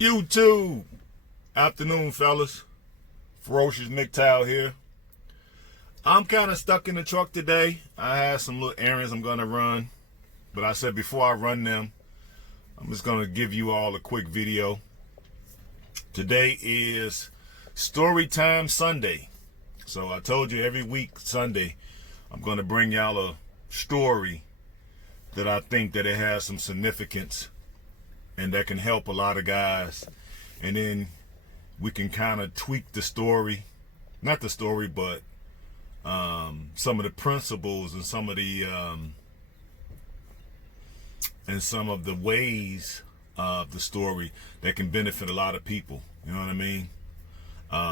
YouTube. Afternoon, fellas. Ferocious Mgtow here. I'm kind of stuck in the truck today. I had some little errands I'm going to run. But I said before I run them, I'm just going to give you all a quick video. Today is Storytime Sunday. So I told you every week Sunday, I'm going to bring y'all a story that I think that it has some significance and that can help a lot of guys. And then we can kind of tweak the story, not the story, but some of the principles and some of the ways of the story that can benefit a lot of people. You know what I mean?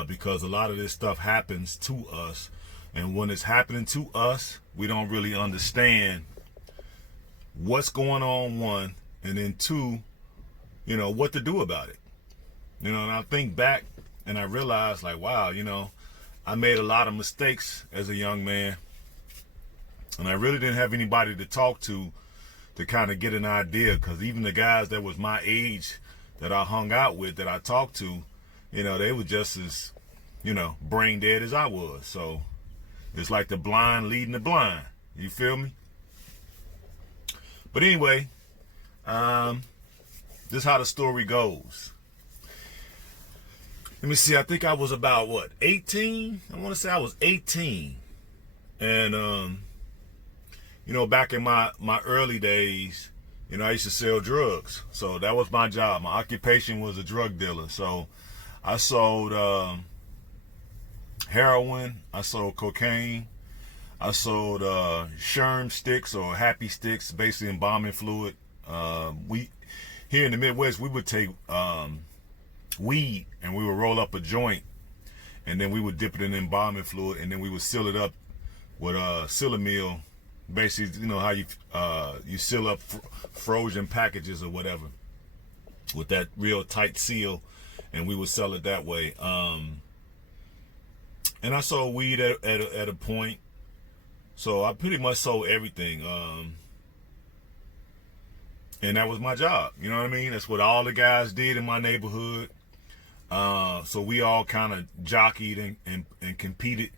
Because a lot of this stuff happens to us, and when it's happening to us, we don't really understand what's going on, one, and then two, you know, what to do about it. You know, and I think back and I realized, like, wow, you know, I made a lot of mistakes as a young man, and I really didn't have anybody to talk to kind of get an idea, because even the guys that was my age that I hung out with, that I talked to, you know, they were just as, you know, brain dead as I was. So it's like the blind leading the blind. You feel me? But anyway, this is how the story goes. Let me see. I think I was about, what, 18? I want to say I was 18. And, you know, back in my early days, you know, I used to sell drugs. So that was my job. My occupation was a drug dealer. So I sold heroin. I sold cocaine. I sold Sherm sticks, or happy sticks, basically embalming fluid. We here in the Midwest, we would take weed and we would roll up a joint, and then we would dip it in embalming fluid, and then we would seal it up with Seal-A-Meal. Basically, you know how you seal up frozen packages or whatever with that real tight seal, and we would sell it that way. And I sold weed at a point, so I pretty much sold everything. And that was my job. You know what I mean? That's what all the guys did in my neighborhood. So we all kind of jockeyed and competed.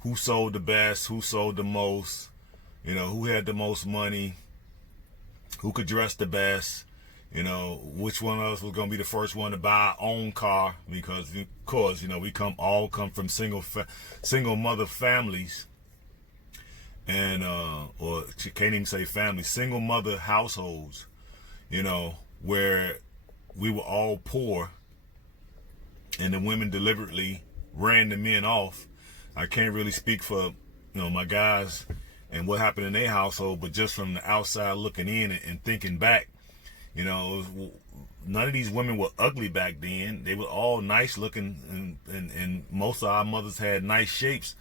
Who sold the best? Who sold the most? You know, who had the most money? Who could dress the best? You know, which one of us was going to be the first one to buy our own car? Because, of course, you know, we all come from single mother families. And, or can't even say family, single mother households, you know, where we were all poor, and the women deliberately ran the men off. I can't really speak for, you know, my guys and what happened in their household, but just from the outside looking in and thinking back, you know, none of these women were ugly back then. They were all nice looking, and most of our mothers had nice shapes.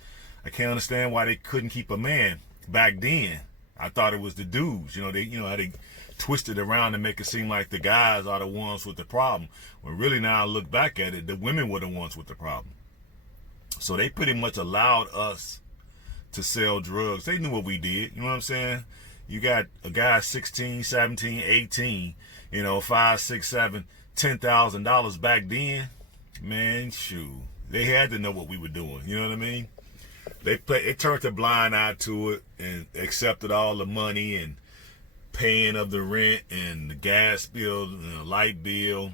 I can't understand why they couldn't keep a man back then. I thought it was the dudes. You know, how they twisted around and make it seem like the guys are the ones with the problem. When really, now I look back at it, the women were the ones with the problem. So they pretty much allowed us to sell drugs. They knew what we did. You know what I'm saying? You got a guy 16, 17, 18, you know, 5, 6, 7, $10,000 back then. Man, shoot. They had to know what we were doing. You know what I mean? They turned a blind eye to it and accepted all the money and paying of the rent and the gas bill and the light bill,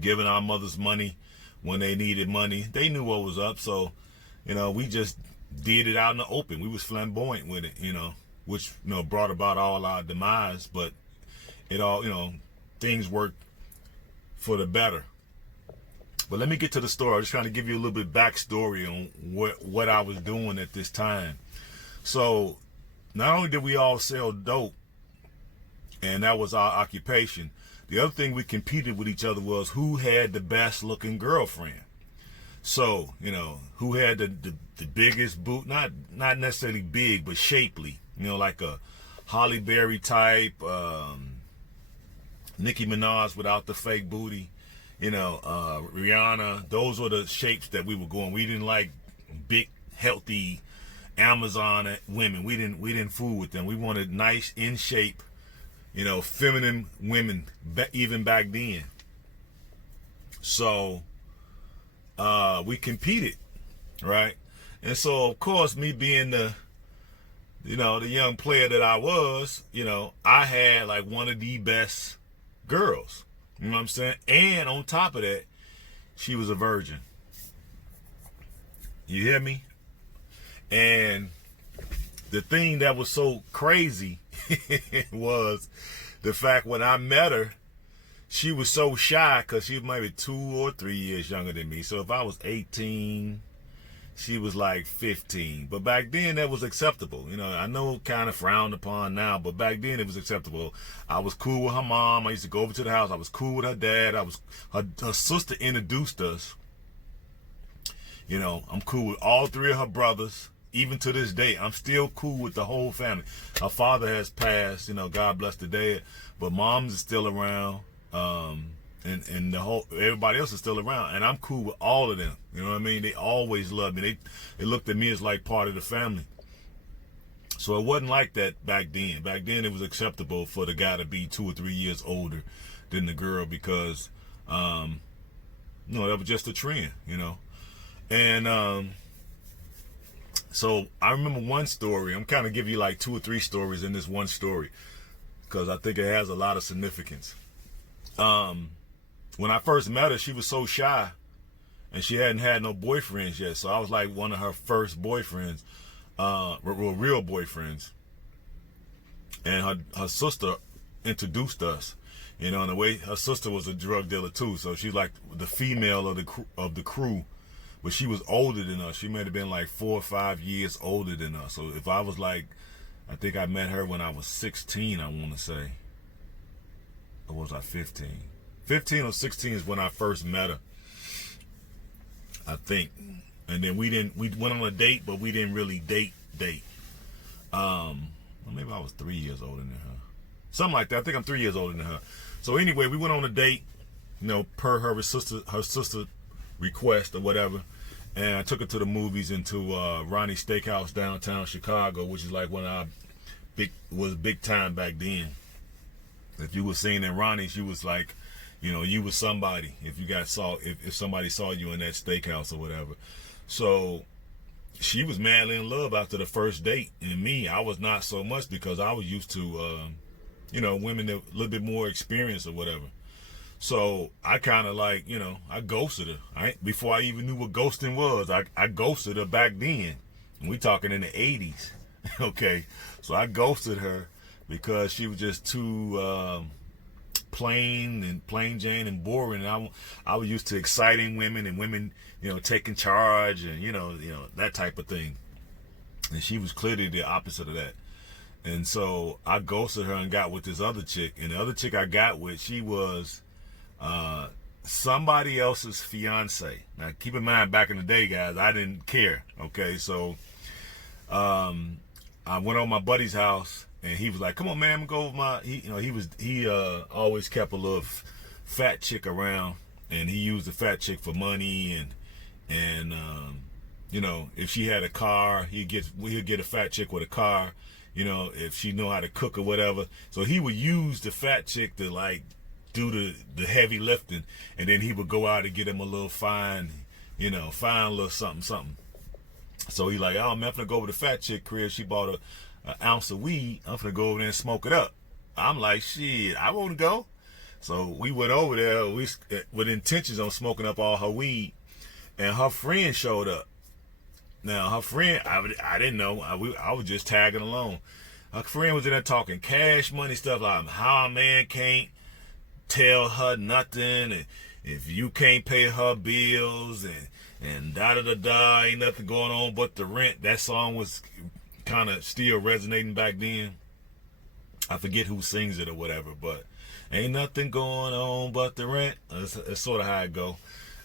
giving our mothers money when they needed money. They knew what was up, so, you know, we just did it out in the open. We was flamboyant with it, you know, which, you know, brought about all our demise, but it all, you know, things worked for the better. But let me get to the story. I'm just trying to give you a little bit backstory on what I was doing at this time. So not only did we all sell dope, and that was our occupation, the other thing we competed with each other was who had the best looking girlfriend. So, you know, who had the biggest boot, not necessarily big, but shapely, you know, like a Holly Berry type, Nicki Minaj without the fake booty, you know, Rihanna. Those were the shapes that we were going. We didn't like big, healthy Amazon women. We didn't fool with them. We wanted nice, in shape, you know, feminine women, even back then. So we competed, right? And so of course, me being the the young player that I was, I had like one of the best girls. You know what I'm saying? And on top of that, she was a virgin. You hear me? And the thing that was so crazy was the fact when I met her, she was so shy because she was maybe 2 or 3 years younger than me. So if I was 18, she was like 15. But back then that was acceptable. I know kind of frowned upon now, but back then it was acceptable. I was cool with her mom. I used to go over to the house. I was cool with her dad. Her sister introduced us. I'm cool with all 3 of her brothers. Even to this day, I'm still cool with the whole family. Her father has passed, God bless the dead, but mom's is still around. And everybody else is still around, and I'm cool with all of them. You know what I mean? They always loved me. They looked at me as like part of the family. So it wasn't like that back then. Back then it was acceptable for the guy to be 2 or 3 years older than the girl because, that was just a trend, And so I remember one story. I'm kind of giving you like 2 or 3 stories in this one story because I think it has a lot of significance. When I first met her, she was so shy and she hadn't had no boyfriends yet. So I was like one of her first boyfriends, real boyfriends. And her sister introduced us, in a way. Her sister was a drug dealer too. So she's like the female of the crew, but she was older than us. She might have been like 4 or 5 years older than us. So if I was like, I think I met her when I was 16, I want to say. Or was I 15? 15 or 16 is when I first met her, I think. And then we went on a date, but we didn't really date. Well, maybe I was 3 years older than her. Something like that. I think I'm 3 years older than her. So anyway, we went on a date, per her sister request or whatever. And I took her to the movies into Ronnie's Steakhouse downtown Chicago, which is like one of was big time back then. If you were seen in Ronnie's, you was like, you was somebody. If you if somebody saw you in that steakhouse or whatever. So she was madly in love after the first date, and me, I was not so much because I was used to, women that a little bit more experienced or whatever. So I kind of like, I ghosted her. Before I even knew what ghosting was, I ghosted her back then. And we talking in the 80s. Okay, so I ghosted her because she was just too plain Jane and boring. And I was used to exciting women and women, taking charge and that type of thing. And she was clearly the opposite of that. And so I ghosted her and got with this other chick. And the other chick I got with, she was somebody else's fiance. Now keep in mind, back in the day, guys, I didn't care. Okay, so I went on my buddy's house. And he was like, "Come on, man, I'm gonna go with my." He always kept a little fat chick around, and he used the fat chick for money, and if she had a car, he'd get a fat chick with a car, if she know how to cook or whatever. So he would use the fat chick to like do the heavy lifting, and then he would go out and get him a little fine little something. So he like, "Oh man, I'm gonna go over to the fat chick crib. She bought an ounce of weed. I'm gonna go over there and smoke it up." I'm like, "Shit, I won't go." So we went over there with intentions on smoking up all her weed, and her friend showed up. Now her friend, I didn't know. I was just tagging along. Her friend was in there talking cash money stuff, like how a man can't tell her nothing, and if you can't pay her bills, and da ain't nothing going on but the rent. That song was kind of still resonating back then. I forget who sings it or whatever, but ain't nothing going on but the rent. That's sort of how it go.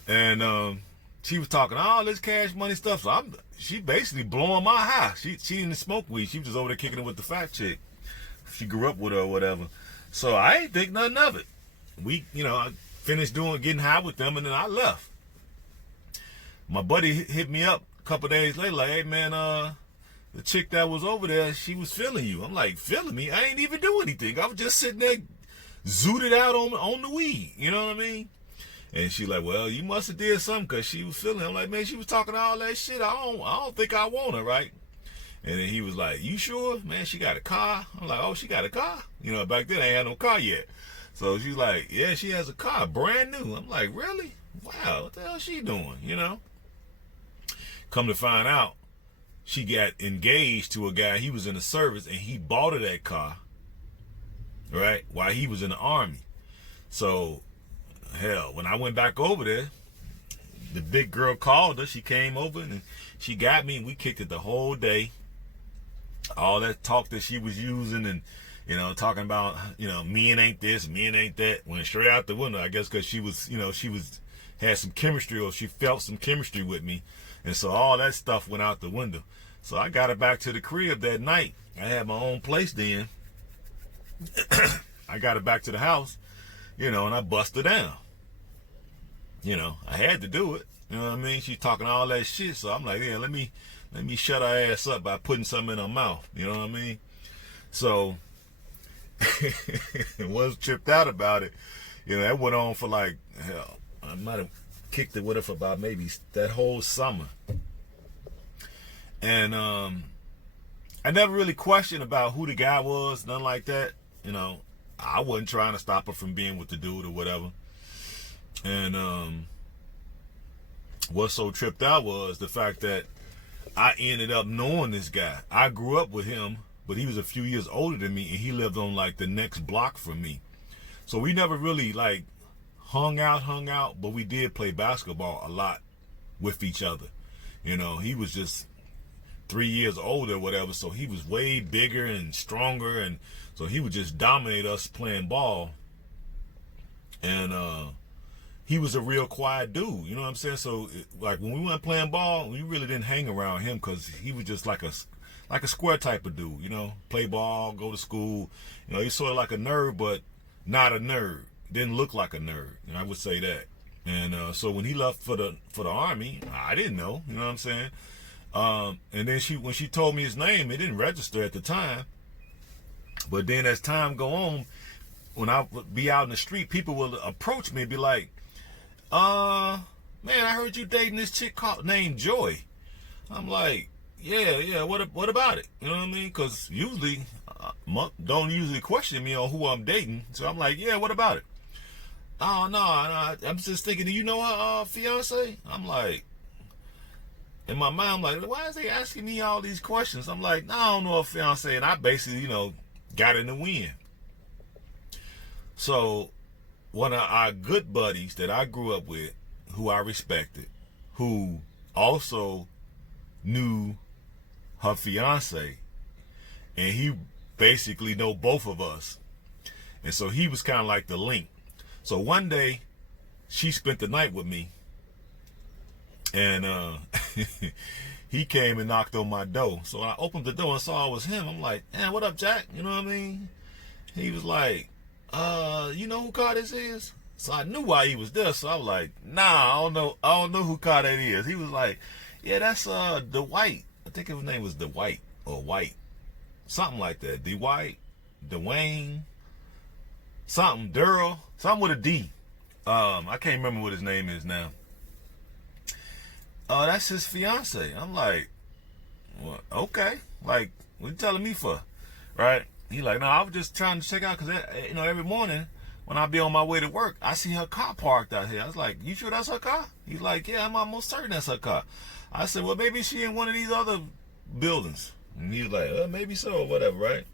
And she was talking all this cash money stuff. So she basically blowing my high. She didn't smoke weed. She was just over there kicking it with the fat chick. She grew up with her or whatever. So I ain't think nothing of it. I finished getting high with them, and then I left. My buddy hit me up a couple days later, like, "Hey man, the chick that was over there, she was feeling you." I'm like, "Feeling me? I ain't even do anything. I was just sitting there, zooted out on the weed." You know what I mean? And she like, well, you must have did something because she was feeling. I'm like, man, she was talking all that shit. I don't think I want her, right? And then he was like, you sure? Man, she got a car. I'm like, oh, she got a car? You know, back then I ain't had no car yet. So she's like, yeah, she has a car, brand new. I'm like, really? Wow, what the hell is she doing? You know? Come to find out, she got engaged to a guy. He was in the service and he bought her that car, right? While he was in the Army. So, hell, when I went back over there, the big girl called her. She came over and she got me and we kicked it the whole day. All that talk that she was using and, you know, talking about, you know, men ain't this, men ain't that, went straight out the window, I guess, because she was, you know, had some chemistry, or she felt some chemistry with me. And so all that stuff went out the window. So I got her back to the crib that night. I had my own place then. I got her back to the house, you know, and I bust her down. You know, I had to do it. You know what I mean? She's talking all that shit. So I'm like, yeah, let me shut her ass up by putting something in her mouth. You know what I mean? So was tripped out about it. You know, that went on for like, hell, I might have kicked it with her for about maybe that whole summer. And I never really questioned about who the guy was, nothing like that. You know, I wasn't trying to stop her from being with the dude or whatever. And what so tripped out was the fact that I ended up knowing this guy. I grew up with him, but he was a few years older than me, and he lived on like the next block from me. So we never really like hung out, but we did play basketball a lot with each other. You know, he was just 3 years older or whatever, so he was way bigger and stronger, and so he would just dominate us playing ball. And he was a real quiet dude, you know what I'm saying? So like when we went playing ball, we really didn't hang around him because he was just like a square type of dude, you know, play ball, go to school. You know, he's sort of like a nerd, but not a nerd. Didn't look like a nerd, and I would say that. And so when he left for the Army, I didn't know, you know what I'm saying? And then when she told me his name, it didn't register at the time. But then as time go on, when I would be out in the street, people will approach me and be like, man, I heard you dating this chick named Joy. I'm like, yeah, what about it? You know what I mean? Because usually, don't usually question me on who I'm dating. So I'm like, yeah, what about it? Oh, no, I'm just thinking, do you know her fiance? I'm like, in my mind, I'm like, why is they asking me all these questions? I'm like, no, I don't know her fiance. And I basically, you know, got in the wind. So one of our good buddies that I grew up with, who I respected, who also knew her fiance, and he basically know both of us. And so he was kind of like the link. So one day, she spent the night with me, and he came and knocked on my door. So when I opened the door and saw it was him, I'm like, man, what up, Jack? You know what I mean? He was like, you know who car this is? So I knew why he was there. So I was like, nah, I don't know who car that is. He was like, yeah, that's Dwight. I think his name was Dwight or White, something like that. Dwight, Dwayne, something, Durrell, something with a D. I can't remember what his name is now. That's his fiance. I'm like, well, okay. Like, what you telling me for? Right? He like, no, I was just trying to check out because, you know, every morning when I be on my way to work, I see her car parked out here. I was like, you sure that's her car? He's like, yeah, I'm almost certain that's her car. I said, well, maybe she in one of these other buildings. And he was like, maybe so or whatever, right?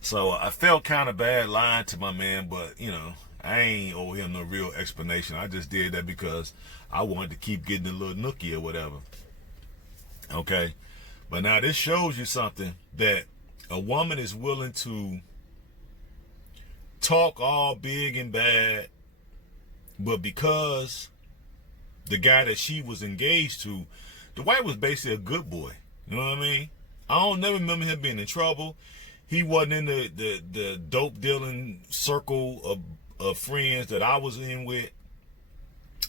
So I felt kind of bad lying to my man, but, you know, I ain't owe him no real explanation. I just did that because I wanted to keep getting a little nookie or whatever. Okay? But now this shows you something, that a woman is willing to talk all big and bad, but because the guy that she was engaged to, Dwight was basically a good boy. You know what I mean? I don't never remember him being in trouble. He wasn't in the dope dealing circle of friends that I was in with.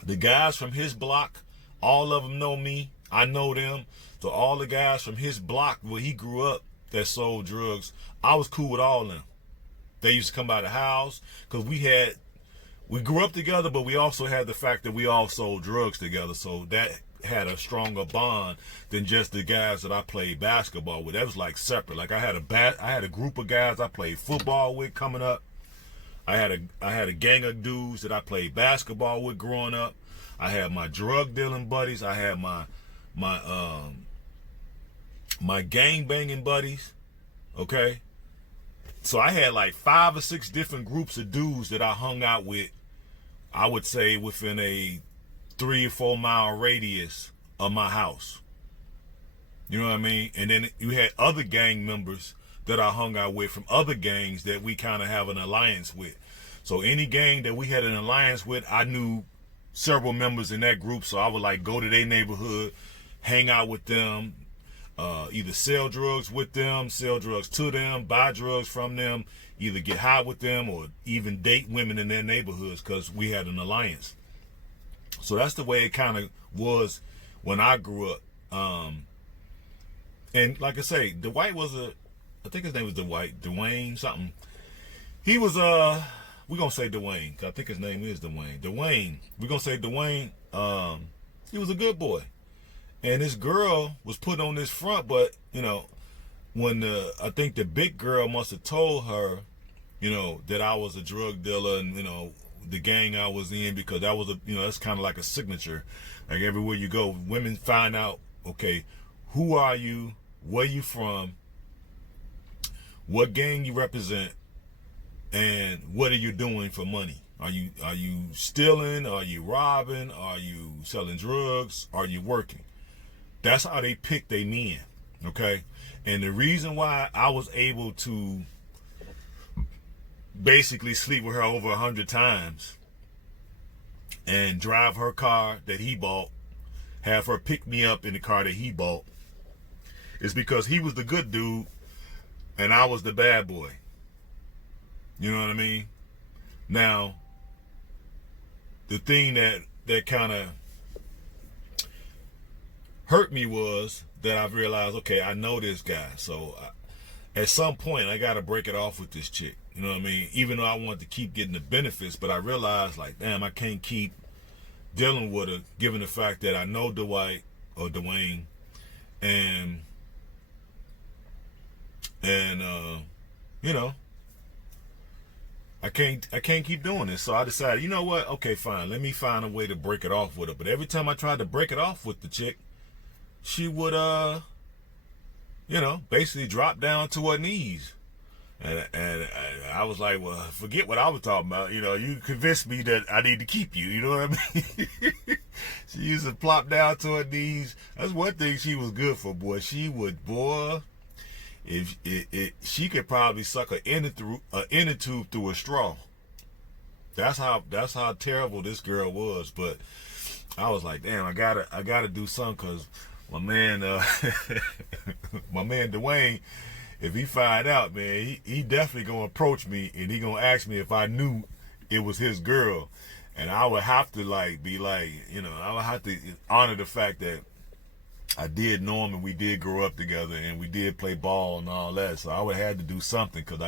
The guys from his block, all of them know me. I know them. So all the guys from his block where he grew up that sold drugs, I was cool with all of them. They used to come by the house because we had we grew up together, but we also had the fact that we all sold drugs together. So that had a stronger bond than just the guys that I played basketball with. That was like separate. Like I had a group of guys I played football with coming up. I had a gang of dudes that I played basketball with growing up. I had my drug dealing buddies. I had my gang banging buddies. Okay. So I had like 5 or 6 different groups of dudes that I hung out with, I would say within a 3 or 4 mile radius of my house. You know what I mean? And then you had other gang members that I hung out with from other gangs that we kind of have an alliance with. So any gang that we had an alliance with, I knew several members in that group. So I would like go to their neighborhood, hang out with them, either sell drugs with them, sell drugs to them, buy drugs from them, either get high with them or even date women in their neighborhoods because we had an alliance. So that's the way it kind of was when I grew up. And like I say, Dwight was I think his name was Dwayne something. He was, we're going to say Dwayne, 'cause I think his name is Dwayne. We're going to say Dwayne, he was a good boy. And this girl was put on this front, but, you know, when I think the big girl must have told her, you know, that I was a drug dealer and, you know, the gang I was in, because that was that's kind of like a signature. Like everywhere you go, women find out, okay, who are you? Where you from? What gang you represent? And what are you doing for money? Are you stealing? Are you robbing? Are you selling drugs? Are you working? That's how they pick their men, okay? And the reason why I was able to basically sleep with her over 100 times and drive her car that he bought, have her pick me up in the car that he bought, is because he was the good dude and I was the bad boy. You know what I mean? Now, the thing that kind of hurt me was that I've realized, okay, I know this guy. So at some point, I got to break it off with this chick. You know what I mean? Even though I want to keep getting the benefits, but I realized, like, damn, I can't keep dealing with her, given the fact that I know Dwight or Dwayne, and you know, I can't keep doing this. So I decided, you know what? Okay, fine. Let me find a way to break it off with her. But every time I tried to break it off with the chick, she would, basically drop down to her knees. And I was like, well, forget what I was talking about. You know, you convinced me that I need to keep you. You know what I mean? She used to plop down to her knees. That's one thing she was good for, boy. She would, boy, if she could probably suck an inner tube through a straw. That's how terrible this girl was. But I was like, damn, I gotta do something, because my man Dwayne, if he find out, man, he definitely gonna approach me and he gonna ask me if I knew it was his girl. And I would have to I would have to honor the fact that I did know him and we did grow up together and we did play ball and all that. So I would have had to do something, because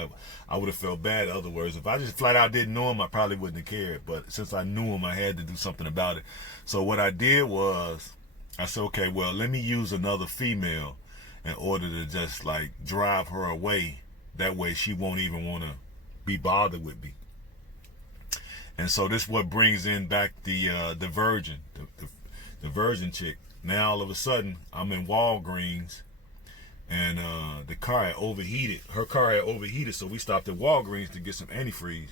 I would have felt bad otherwise. If I just flat out didn't know him, I probably wouldn't have cared. But since I knew him, I had to do something about it. So what I did was, I said, okay, well, let me use another female in order to just like drive her away. That way she won't even want to be bothered with me. And so this is what brings in back the virgin, the virgin chick. Now all of a sudden I'm in Walgreens, and the car had overheated. Her car had overheated, so we stopped at Walgreens to get some antifreeze.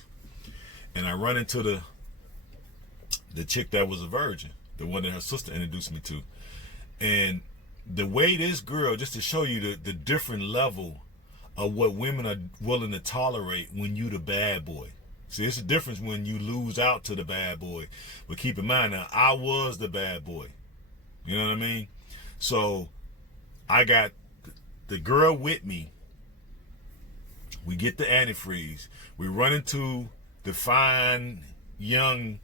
And I run into the chick that was a virgin, the one that her sister introduced me to. And the way this girl, just to show you the different level of what women are willing to tolerate when you the bad boy. See, it's a difference when you lose out to the bad boy. But keep in mind now, I was the bad boy. You know what I mean? So I got the girl with me. We get the antifreeze. We run into the fine, young,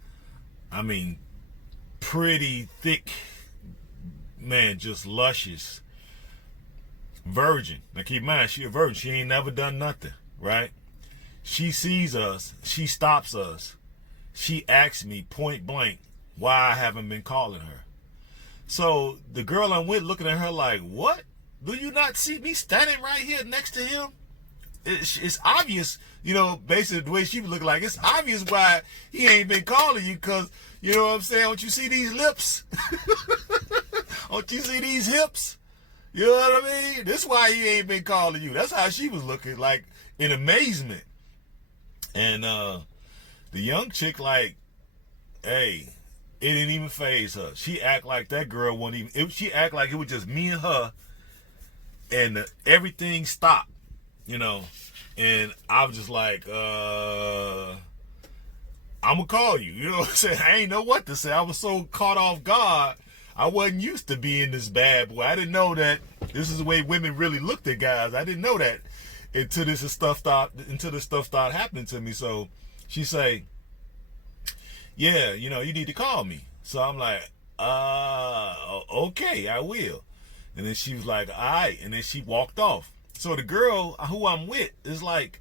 pretty thick, man, just luscious virgin. Now keep in mind, she a virgin. She ain't never done nothing, right? She sees us. She stops us. she asked me point blank why I haven't been calling her. So the girl I'm with looking at her like, what? Do you not see me standing right here next to him? It's obvious, you know, basically the way she was looking, like, it's obvious why he ain't been calling you, because, you know what I'm saying, don't you see these lips? Don't you see these hips? You know what I mean? That's why he ain't been calling you. That's how she was looking, like, in amazement. And the young chick, like, hey, it didn't even faze her. She act like that girl wasn't even, she act like it was just me and her, and everything stopped, you know. And I was just like, I'm gonna call you. You know what I'm saying? I ain't know what to say. I was so caught off guard. I wasn't used to being this bad boy. I didn't know that this is the way women really looked at guys. I didn't know that until this stuff started happening to me. So she say, yeah, you know, you need to call me. So I'm like, okay, I will. And then she was like, all right. And then she walked off. So the girl who I'm with is like,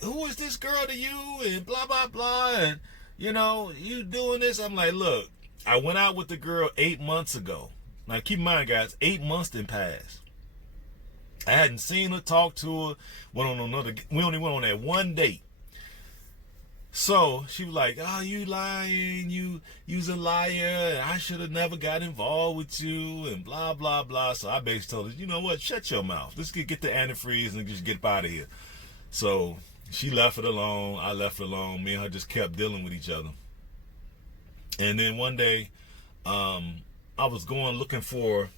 who is this girl to you? And blah, blah, blah. And, you know, you doing this? I'm like, look, I went out with the girl 8 months ago. Now, keep in mind, guys, 8 months didn't pass. I hadn't seen her, talked to her, we only went on that one date. So she was like, oh, you lying, you's a liar, I should have never got involved with you, and blah, blah, blah. So I basically told her, you know what, shut your mouth. Let's get the antifreeze and just get out of here. So she left it alone, I left it alone. Me and her just kept dealing with each other. And then one day, I was going looking for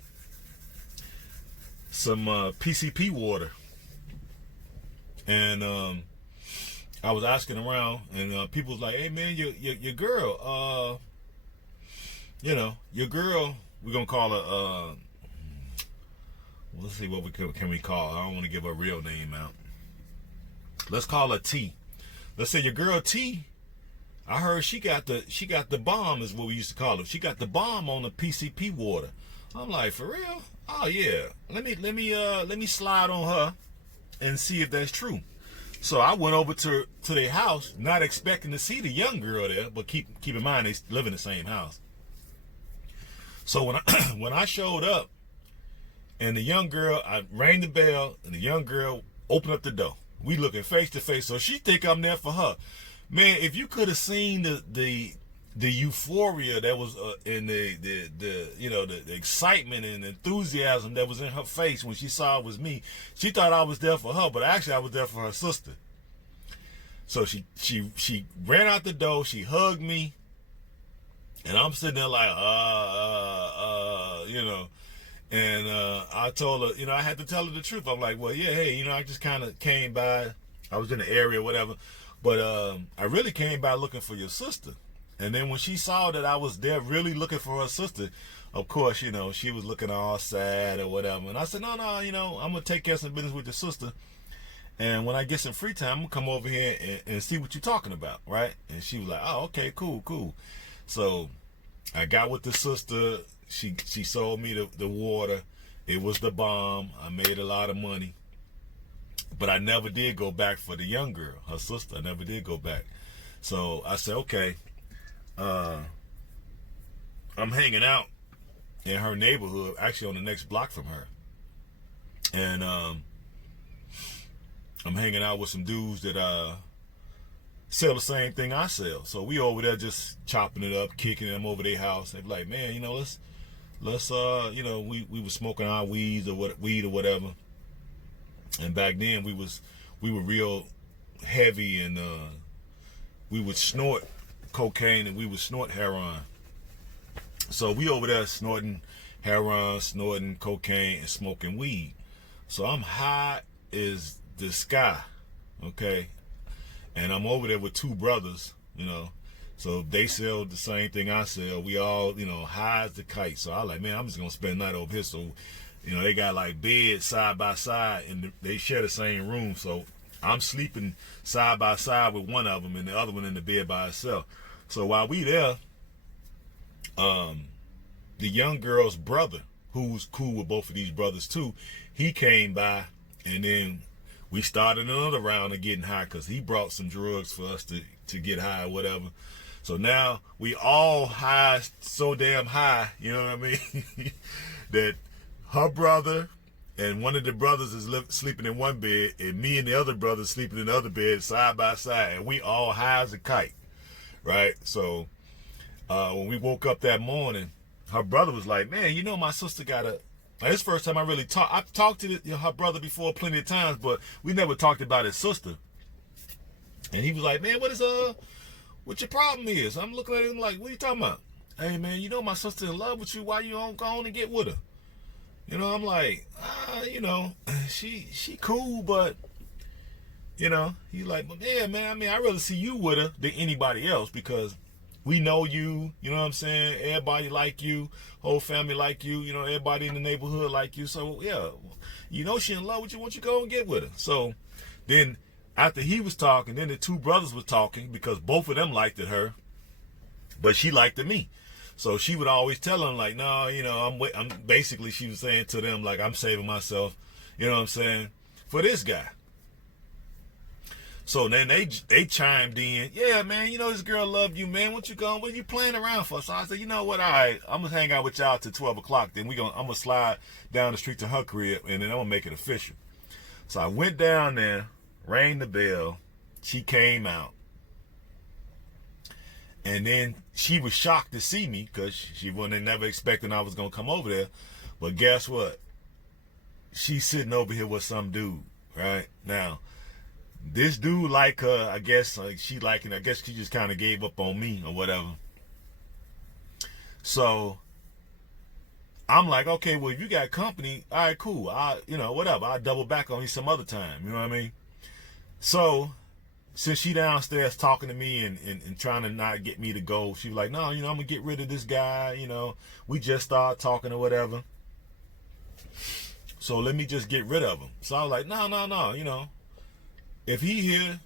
some PCP water. And I was asking around, and people was like, hey man, your girl, you know, your girl, we're gonna call her, let's see what can we call her. I don't want to give her real name out. Let's call her T. Let's say your girl T, I heard she got the bomb, is what we used to call it. She got the bomb on the PCP water. I'm like, for real? Oh yeah. Let me slide on her and see if that's true. So I went over to their house, not expecting to see the young girl there, but keep in mind they live in the same house. So when I showed up, and the young girl, I rang the bell, and the young girl opened up the door. We looking face to face, so she think I'm there for her. Man, if you could have seen the euphoria that was in the you know, the excitement and enthusiasm that was in her face when she saw it was me, she thought I was there for her, but actually I was there for her sister. So she ran out the door, she hugged me, and I'm sitting there like, you know, and I told her, you know, I had to tell her the truth. I'm like, well, yeah, hey, you know, I just kind of came by, I was in the area, whatever, but I really came by looking for your sister. And then when she saw that I was there really looking for her sister, of course, you know, she was looking all sad or whatever. And I said, no, you know, I'm going to take care of some business with your sister. And when I get some free time, I'm going to come over here and see what you're talking about, right? And she was like, oh, okay, cool. So I got with the sister. She sold me the water. It was the bomb. I made a lot of money. But I never did go back for the young girl, her sister. I never did go back. So I said, okay. I'm hanging out in her neighborhood, actually on the next block from her, and I'm hanging out with some dudes that sell the same thing I sell. So we over there just chopping it up, kicking them over their house. They be like, man, you know, let's you know, we was smoking our weed or whatever. And back then we were real heavy, and we would snort cocaine and we would snort heroin. So we over there snorting heroin, snorting cocaine, and smoking weed. So I'm high as the sky, okay? And I'm over there with two brothers, you know. So they sell the same thing I sell. We all, you know, high as the kite. So I like, man, I'm just gonna spend the night over here. So, you know, they got like beds side by side, and they share the same room. So I'm sleeping side by side with one of them, and the other one in the bed by herself. So while we there, the young girl's brother, who was cool with both of these brothers too, he came by, and then we started another round of getting high, because he brought some drugs for us to to get high or whatever. So now we all high, so damn high, you know what I mean, that her brother and one of the brothers is sleeping in one bed, and me and the other brother sleeping in the other bed side by side, and we all high as a kite, right? So when we woke up that morning, her brother was like, man, you know, my sister got a, now, this first time I really talked. I've talked to her brother before plenty of times, but we never talked about his sister. And he was like, man, what your problem is? I'm looking at him like, what are you talking about? Hey, man, you know my sister in love with you. Why you don't go on and get with her? You know, I'm like, you know, she cool, but, you know, he's like, but yeah, man, I mean, I'd rather see you with her than anybody else because we know you, you know what I'm saying? Everybody like you, whole family like you, you know, everybody in the neighborhood like you. So, yeah, you know she in love with you. Why don't you go and get with her? So then after he was talking, then the two brothers were talking because both of them liked her, but she liked me. So she would always tell them like, no, you know, I'm basically, she was saying to them like, I'm saving myself, you know what I'm saying, for this guy. So then they chimed in, yeah, man, you know, this girl loved you, man. What you going? What are you playing around for? So I said, you know what? All right, I'm gonna hang out with y'all till 12 o'clock. Then I'm gonna slide down the street to her crib, and then I'm gonna make it official. So I went down there, rang the bell. She came out, and then she was shocked to see me because she wasn't never expecting I was gonna come over there. But guess what? She's sitting over here with some dude right now. This dude like her, I guess she liking, I guess she just kind of gave up on me or whatever. So I'm like, okay, well, if you got company, all right, cool. You know, whatever. I'll double back on you some other time. You know what I mean? So since she downstairs talking to me and trying to not get me to go, she was like, no, you know, I'm going to get rid of this guy. You know, we just started talking or whatever. So let me just get rid of him. So I was like, no, you know. If he here,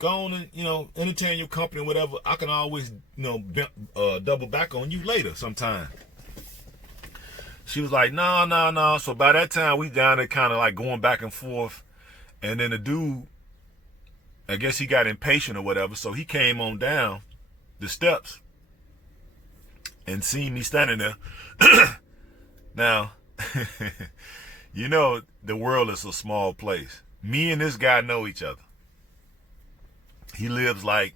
go on and, you know, entertain your company or whatever, I can always, you know, double back on you later sometime. She was like, no. So by that time, we down there kind of like going back and forth. And then the dude, I guess he got impatient or whatever. So he came on down the steps and seen me standing there. Now, you know, the world is a small place. Me and this guy know each other. He lives like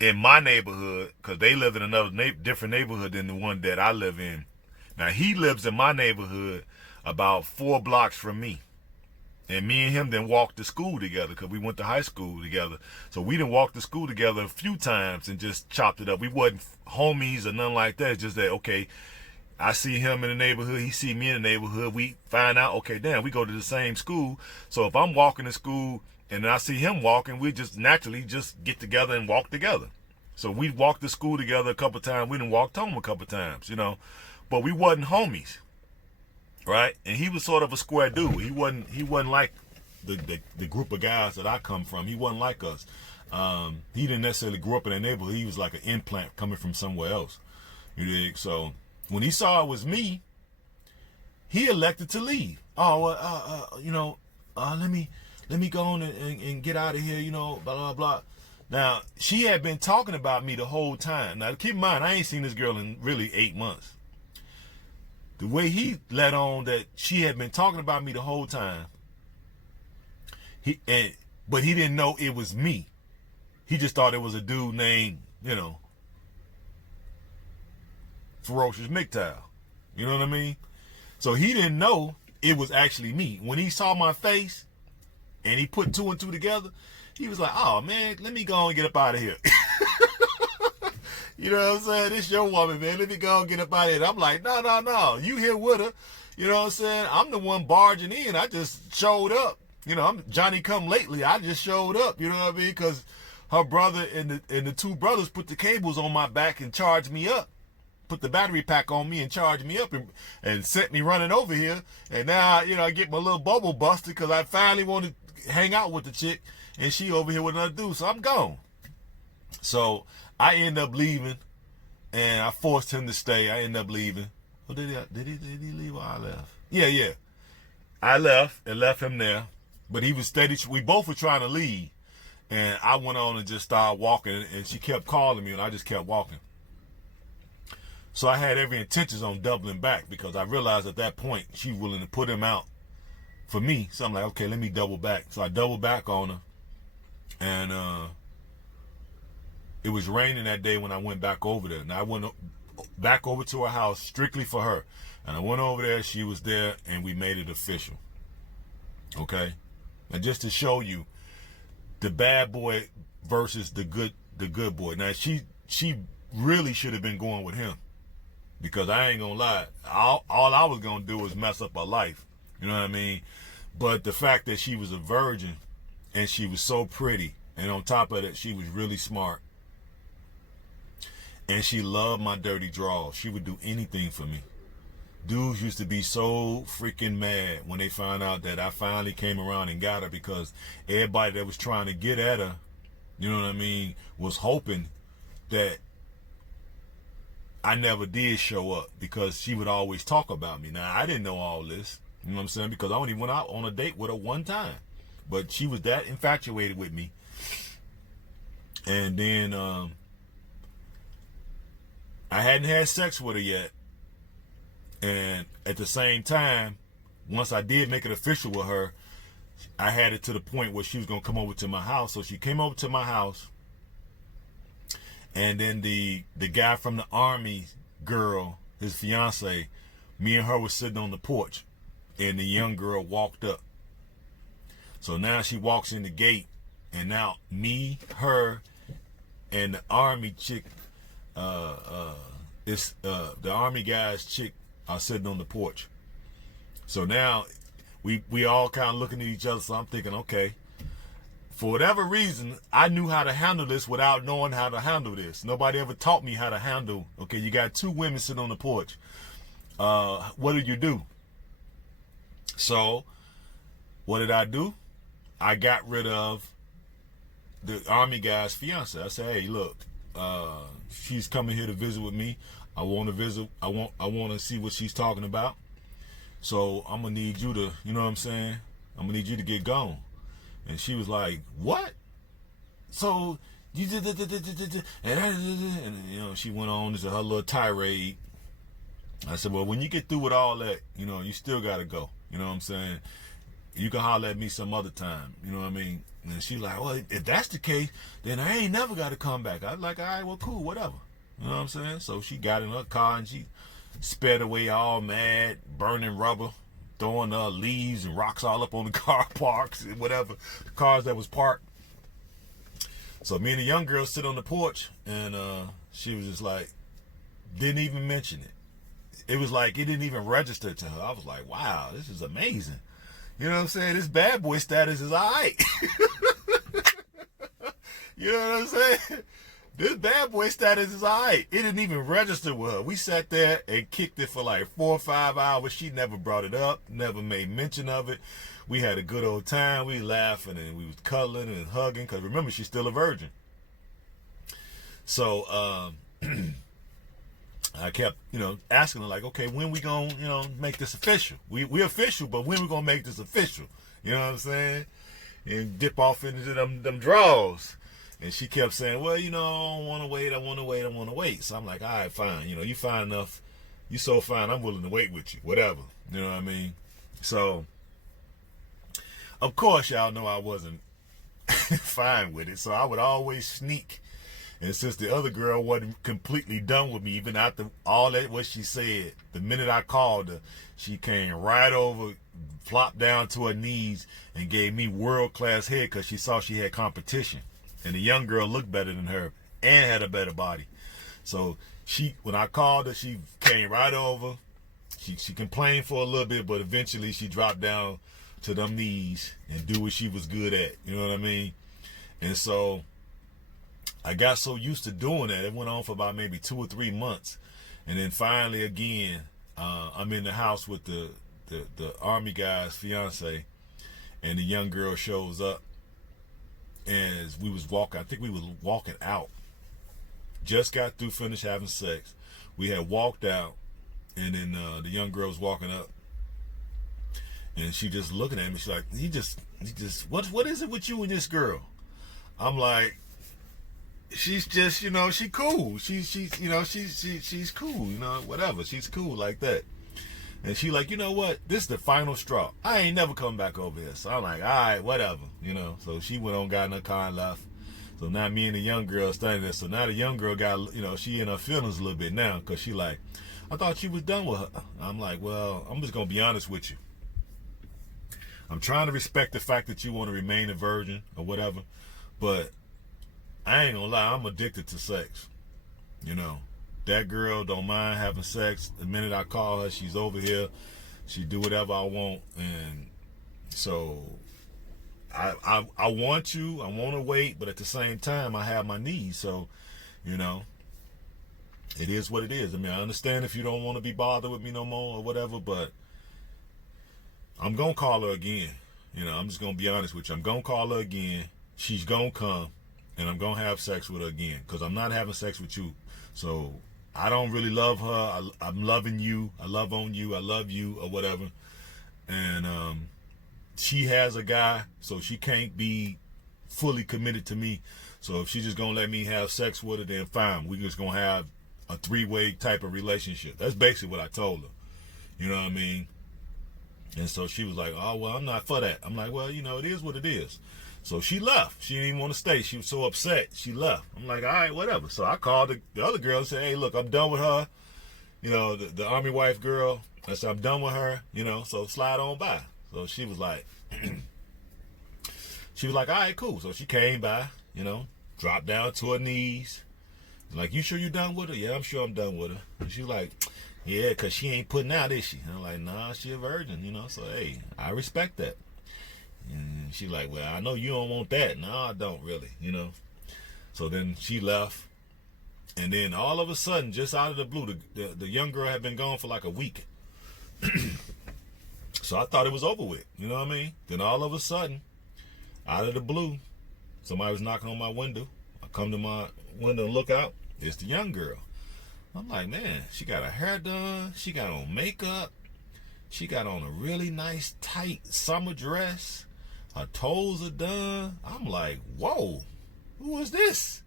in my neighborhood because they live in another different neighborhood than the one that I live in. Now he lives in my neighborhood about 4 blocks from me. And me and him then walked to school together because we went to high school together. So we done walked to school together a few times and just chopped it up. We wasn't homies or nothing like that. It's just that, okay, I see him in the neighborhood, he see me in the neighborhood. We find out, okay, damn, we go to the same school. So if I'm walking to school and I see him walking, we just naturally just get together and walk together. So we walked to school together a couple times. We done walked home a couple times, you know. But we wasn't homies, right? And he was sort of a square dude. He wasn't like the group of guys that I come from. He wasn't like us. He didn't necessarily grow up in that neighborhood. He was like an implant coming from somewhere else. You dig? So when he saw it was me, he elected to leave. Oh, well, you know, let me go on and get out of here, you know, blah, blah, blah. Now, she had been talking about me the whole time. Now, keep in mind, I ain't seen this girl in really 8 months. The way he let on that she had been talking about me the whole time, but he didn't know it was me. He just thought it was a dude named, you know, Ferocious Mgtow. You know what I mean? So he didn't know it was actually me. When he saw my face and he put 2 and 2 together, he was like, oh man, let me go and get up out of here. You know what I'm saying? This your woman, man. Let me go and get up out of here. I'm like, no. You here with her. You know what I'm saying? I'm the one barging in. I just showed up. You know, I'm Johnny come lately. I just showed up. You know what I mean? Because her brother and the 2 brothers put the cables on my back and charged me up. Put the battery pack on me and charged me up and sent me running over here. And now, you know, I get my little bubble busted because I finally wanted to hang out with the chick and she over here with another dude. So I'm gone. So I end up leaving and I forced him to stay. I end up leaving. Oh, did he leave or I left? Yeah. I left and left him there. But he was steady. We both were trying to leave. And I went on and just started walking, and she kept calling me, and I just kept walking. So I had every intentions on doubling back, because I realized at that point she was willing to put him out for me. So I'm like, okay, let me double back. So I doubled back on her, and it was raining that day when I went back over there. And I went back over to her house strictly for her. And I went over there, she was there, and we made it official. Okay? And just to show you the bad boy versus the good boy. Now she really should have been going with him, because I ain't gonna lie, all I was gonna do was mess up her life. You know what I mean? But the fact that she was a virgin and she was so pretty, and on top of that, she was really smart, and she loved my dirty draws. She would do anything for me. Dudes used to be so freaking mad when they found out that I finally came around and got her, because everybody that was trying to get at her, you know what I mean, was hoping that I never did show up, because she would always talk about me. Now, I didn't know all this, you know what I'm saying, because I only went out on a date with her one time. But she was that infatuated with me. And then I hadn't had sex with her yet. And at the same time, once I did make it official with her, I had it to the point where she was going to come over to my house. So she came over to my house. And then the guy from the Army girl, his fiance, me and her was sitting on the porch. And the young girl walked up. So now she walks in the gate. And now me, her, and the Army chick, the Army guy's chick, are sitting on the porch. So now we all kind of looking at each other. So I'm thinking, okay, for whatever reason, I knew how to handle this without knowing how to handle this. Nobody ever taught me how to handle. Okay, you got two women sitting on the porch. What do you do? So what did I do? I got rid of the Army guy's fiance. I said, hey, look, she's coming here to visit with me. I want to visit. I want to see what she's talking about. So I'm gonna need you to, you know what I'm saying? I'm gonna need you to get gone. And she was like, what? So you did, and you know, she went on to her little tirade. I said, well, when you get through with all that, you know, you still gotta go. You know what I'm saying? You can holler at me some other time. You know what I mean? And she's like, well, if that's the case, then I ain't never got to come back. I was like, all right, well, cool, whatever. You know what I'm saying? So she got in her car and she sped away all mad, burning rubber, throwing leaves and rocks all up on the car parks and whatever, the cars that was parked. So me and the young girl sit on the porch, and she was just like, didn't even mention it. It was like it didn't even register to her. I was like, wow, this is amazing. You know what I'm saying? This bad boy status is all right. You know what I'm saying? This bad boy status is all right. It didn't even register with her. We sat there and kicked it for like 4 or 5 hours. She never brought it up, never made mention of it. We had a good old time. We laughing and we was cuddling and hugging, because remember, she's still a virgin. So I kept, you know, asking her, like, okay, when we gonna, you know, make this official? We official, but when we gonna make this official? You know what I'm saying? And dip off into them draws. And she kept saying, well, you know, I want to wait. So I'm like, all right, fine. You know, you fine enough. You so fine, I'm willing to wait with you. Whatever. You know what I mean? So, of course, y'all know I wasn't fine with it. So I would always sneak. And since the other girl wasn't completely done with me, even after all that what she said, the minute I called her, she came right over, flopped down to her knees, and gave me world-class head, because she saw she had competition. And the young girl looked better than her and had a better body. So when I called her, she came right over. She complained for a little bit, but eventually she dropped down to them knees and do what she was good at. You know what I mean? And so I got so used to doing that. It went on for about maybe 2 or 3 months. And then finally, again, I'm in the house with the Army guy's fiance, and the young girl shows up. As we was walking, I think we was walking out. Just got through, finished having sex. We had walked out, and then the young girl was walking up, and she just looking at me. She's like, he just, what is it with you and this girl? I'm like, she's just, she cool. She's she's cool, whatever. She's cool like that. And she like, you know what? This is the final straw. I ain't never coming back over here. So I'm like, all right, whatever, So she went on, got in her car and left. So now me and the young girl standing there. So now the young girl got, she in her feelings a little bit now, because she like, I thought she was done with her. I'm like, well, I'm just going to be honest with you. I'm trying to respect the fact that you want to remain a virgin or whatever, but I ain't gonna lie, I'm addicted to sex. That girl don't mind having sex. The minute I call her, she's over here. She do whatever I want, and so I want you. I want to wait, but at the same time, I have my needs. So, it is what it is. I mean, I understand if you don't want to be bothered with me no more or whatever, but I'm going to call her again. I'm just going to be honest with you. I'm going to call her again. She's going to come, and I'm going to have sex with her again, because I'm not having sex with you. So I don't really love her. I'm loving you. I love on you. I love you or whatever. And she has a guy, so she can't be fully committed to me. So if she's just going to let me have sex with her, then fine. We're just going to have a three-way type of relationship. That's basically what I told her. You know what I mean? And so she was like, oh, well, I'm not for that. I'm like, well, it is what it is. So she left. She didn't even want to stay. She was so upset. She left. I'm like, all right, whatever. So I called the other girl and said, hey, look, I'm done with her. The army wife girl. I said, I'm done with her, so slide on by. So she was like, all right, cool. So she came by, dropped down to her knees. Like, you sure you done with her? Yeah, I'm sure I'm done with her. And she was like, yeah, because she ain't putting out, is she? And I'm like, nah, she a virgin, so, hey, I respect that. And she like, well, I know you don't want that. No, I don't really, So then she left. And then all of a sudden, just out of the blue, the young girl had been gone for like a week. So I thought it was over with, you know what I mean? Then all of a sudden, out of the blue, somebody was knocking on my window. I come to my window and look out. It's the young girl. I'm like, man, she got her hair done. She got on makeup. She got on a really nice, tight summer dress. Her toes are done. I'm like, whoa, who is this?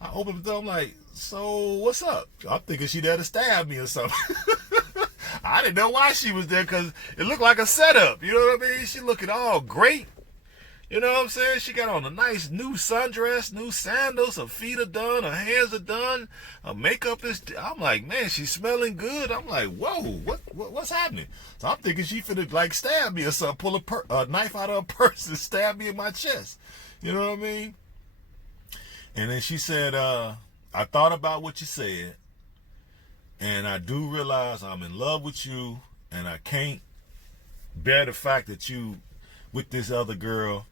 I opened the door. I'm like, so what's up? I'm thinking she there to stab me or something. I didn't know why she was there, because it looked like a setup. You know what I mean? She looking all great. You know what I'm saying? She got on a nice new sundress, new sandals. Her feet are done. Her hands are done. Her makeup is... I'm like, man, she's smelling good. I'm like, whoa, what's happening? So I'm thinking she finna like stab me or something. Pull a knife out of her purse and stab me in my chest. You know what I mean? And then she said, I thought about what you said, and I do realize I'm in love with you, and I can't bear the fact that you with this other girl.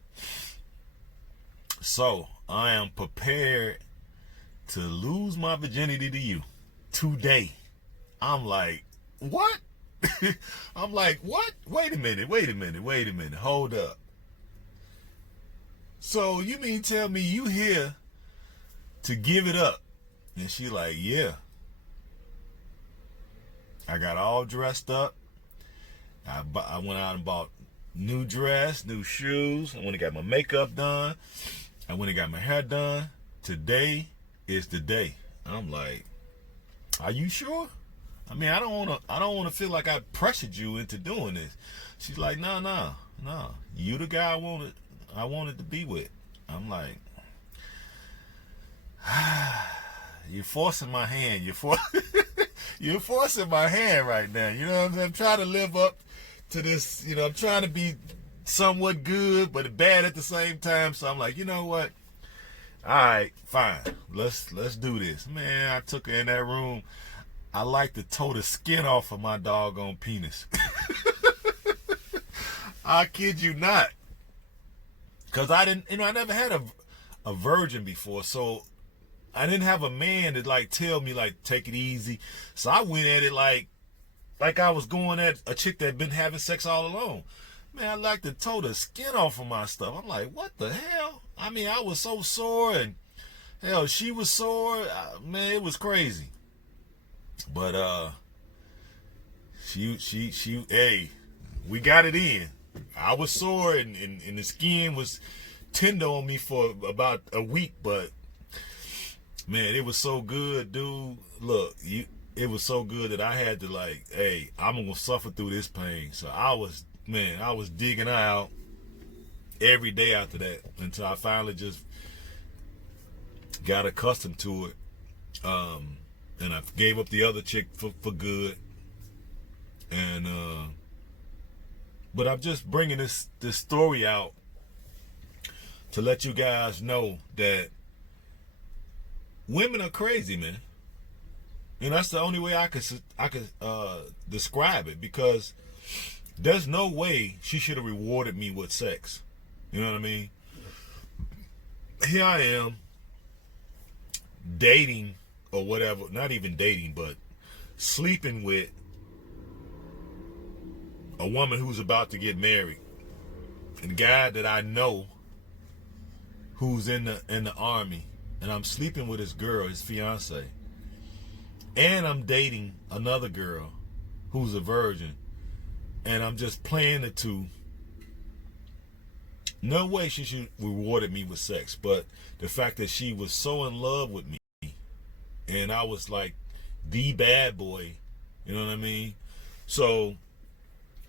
So I am prepared to lose my virginity to you today. I'm like, what? I'm like, what? Wait a minute. Hold up. So you mean tell me you here to give it up? And she like, yeah. I got all dressed up. I went out and bought new dress, new shoes. I went and got my makeup done. I went and got my hair done. Today is the day. I'm like, are you sure? I mean, I don't want to feel like I pressured you into doing this. She's like, no. You the guy I wanted to be with. I'm like, you're forcing my hand. You're forcing my hand right now. You know what I'm saying? I'm trying to live up to this. I'm trying to be somewhat good, but bad at the same time. So I'm like, you know what? All right, fine. Let's do this. Man, I took her in that room. I like to toe the skin off of my doggone penis. I kid you not. Because I never had a virgin before. So I didn't have a man to like tell me like take it easy. So I went at it like I was going at a chick that had been having sex all along. Man, I like to toe the skin off of my stuff. I'm like, what the hell? I mean, I was so sore, and hell, she was sore. Man, it was crazy. But hey, we got it in. I was sore, and the skin was tender on me for about a week, but man, it was so good, dude. Look, it was so good that I had to like, hey, I'm gonna suffer through this pain. So I was digging out every day after that until I finally just got accustomed to it. And I gave up the other chick for good. And but I'm just bringing this story out to let you guys know that women are crazy, man. And that's the only way I could describe it, because there's no way she should have rewarded me with sex. You know what I mean? Here I am dating or whatever, not even dating, but sleeping with a woman who's about to get married, and a guy that I know who's in the army, and I'm sleeping with his girl, his fiance, and I'm dating another girl who's a virgin, and I'm just playing the two. No way she should rewarded me with sex, but the fact that she was so in love with me, and I was like the bad boy, you know what I mean? So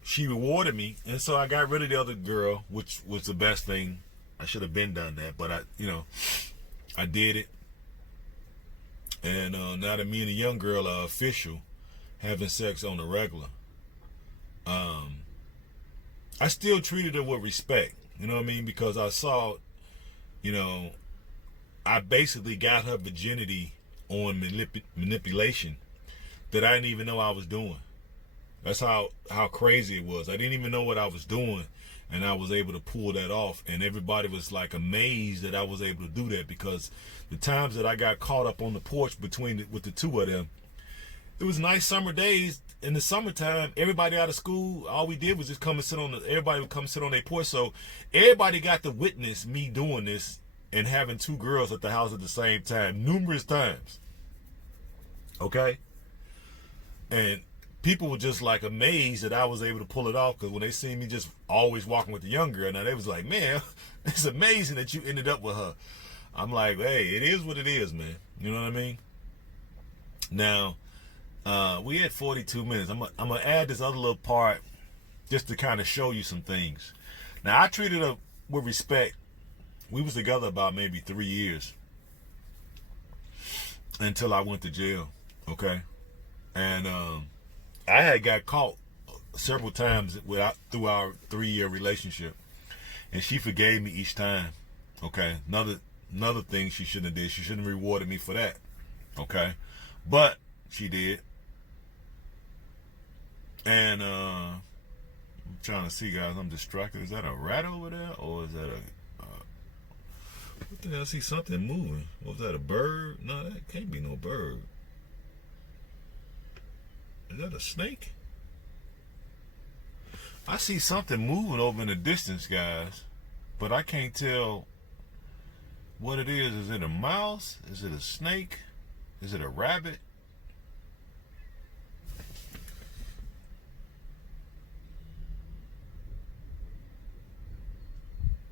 she rewarded me, and so I got rid of the other girl, which was the best thing. I should have been done that, but I did it. And now that me and the young girl are official, having sex on the regular, I still treated her with respect. You know what I mean? Because I saw, I basically got her virginity on manipulation that I didn't even know I was doing. That's how crazy it was. I didn't even know what I was doing, and I was able to pull that off. And everybody was like amazed that I was able to do that, because the times that I got caught up on the porch with the two of them, it was nice summer days. In the summertime, everybody out of school, all we did was just come and everybody would come sit on their porch. So everybody got to witness me doing this and having two girls at the house at the same time, numerous times. Okay? And people were just like amazed that I was able to pull it off, because when they see me just always walking with the young girl, now they was like, man, it's amazing that you ended up with her. I'm like, hey, it is what it is, man. You know what I mean? Now, we had 42 minutes. I'm gonna add this other little part just to kind of show you some things. Now, I treated her with respect. We was together about maybe 3 years until I went to jail. Okay, and I had got caught several times through our 3-year relationship, and she forgave me each time. Okay, another thing she shouldn't have did. She shouldn't have rewarded me for that. Okay, but she did. And I'm trying to see, guys. I'm distracted. Is that a rat over there, or is that what the hell? I see something moving. Was that a bird? No, that can't be no bird. Is that a snake? I see something moving over in the distance, guys, but I can't tell what it is. Is it a mouse? Is it a snake? Is it a rabbit?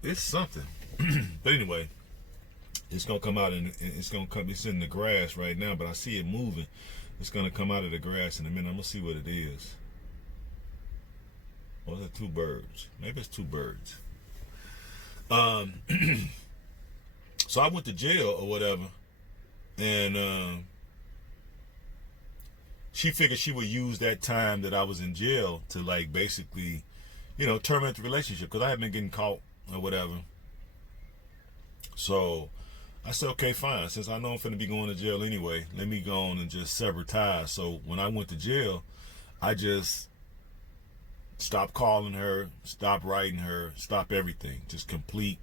It's something. But anyway, it's gonna come out, and it's in the grass right now, but I see it moving. It's gonna come out of the grass in a minute. I'm gonna see what it is. Or is that two birds? Maybe it's two birds. So I went to jail or whatever, and she figured she would use that time that I was in jail to like basically, terminate the relationship, because I had been getting caught or whatever. So I said, okay, fine. Since I know I'm finna be going to jail anyway, let me go on and just sever ties. So when I went to jail, I just stopped calling her, stopped writing her, stopped everything. Just complete,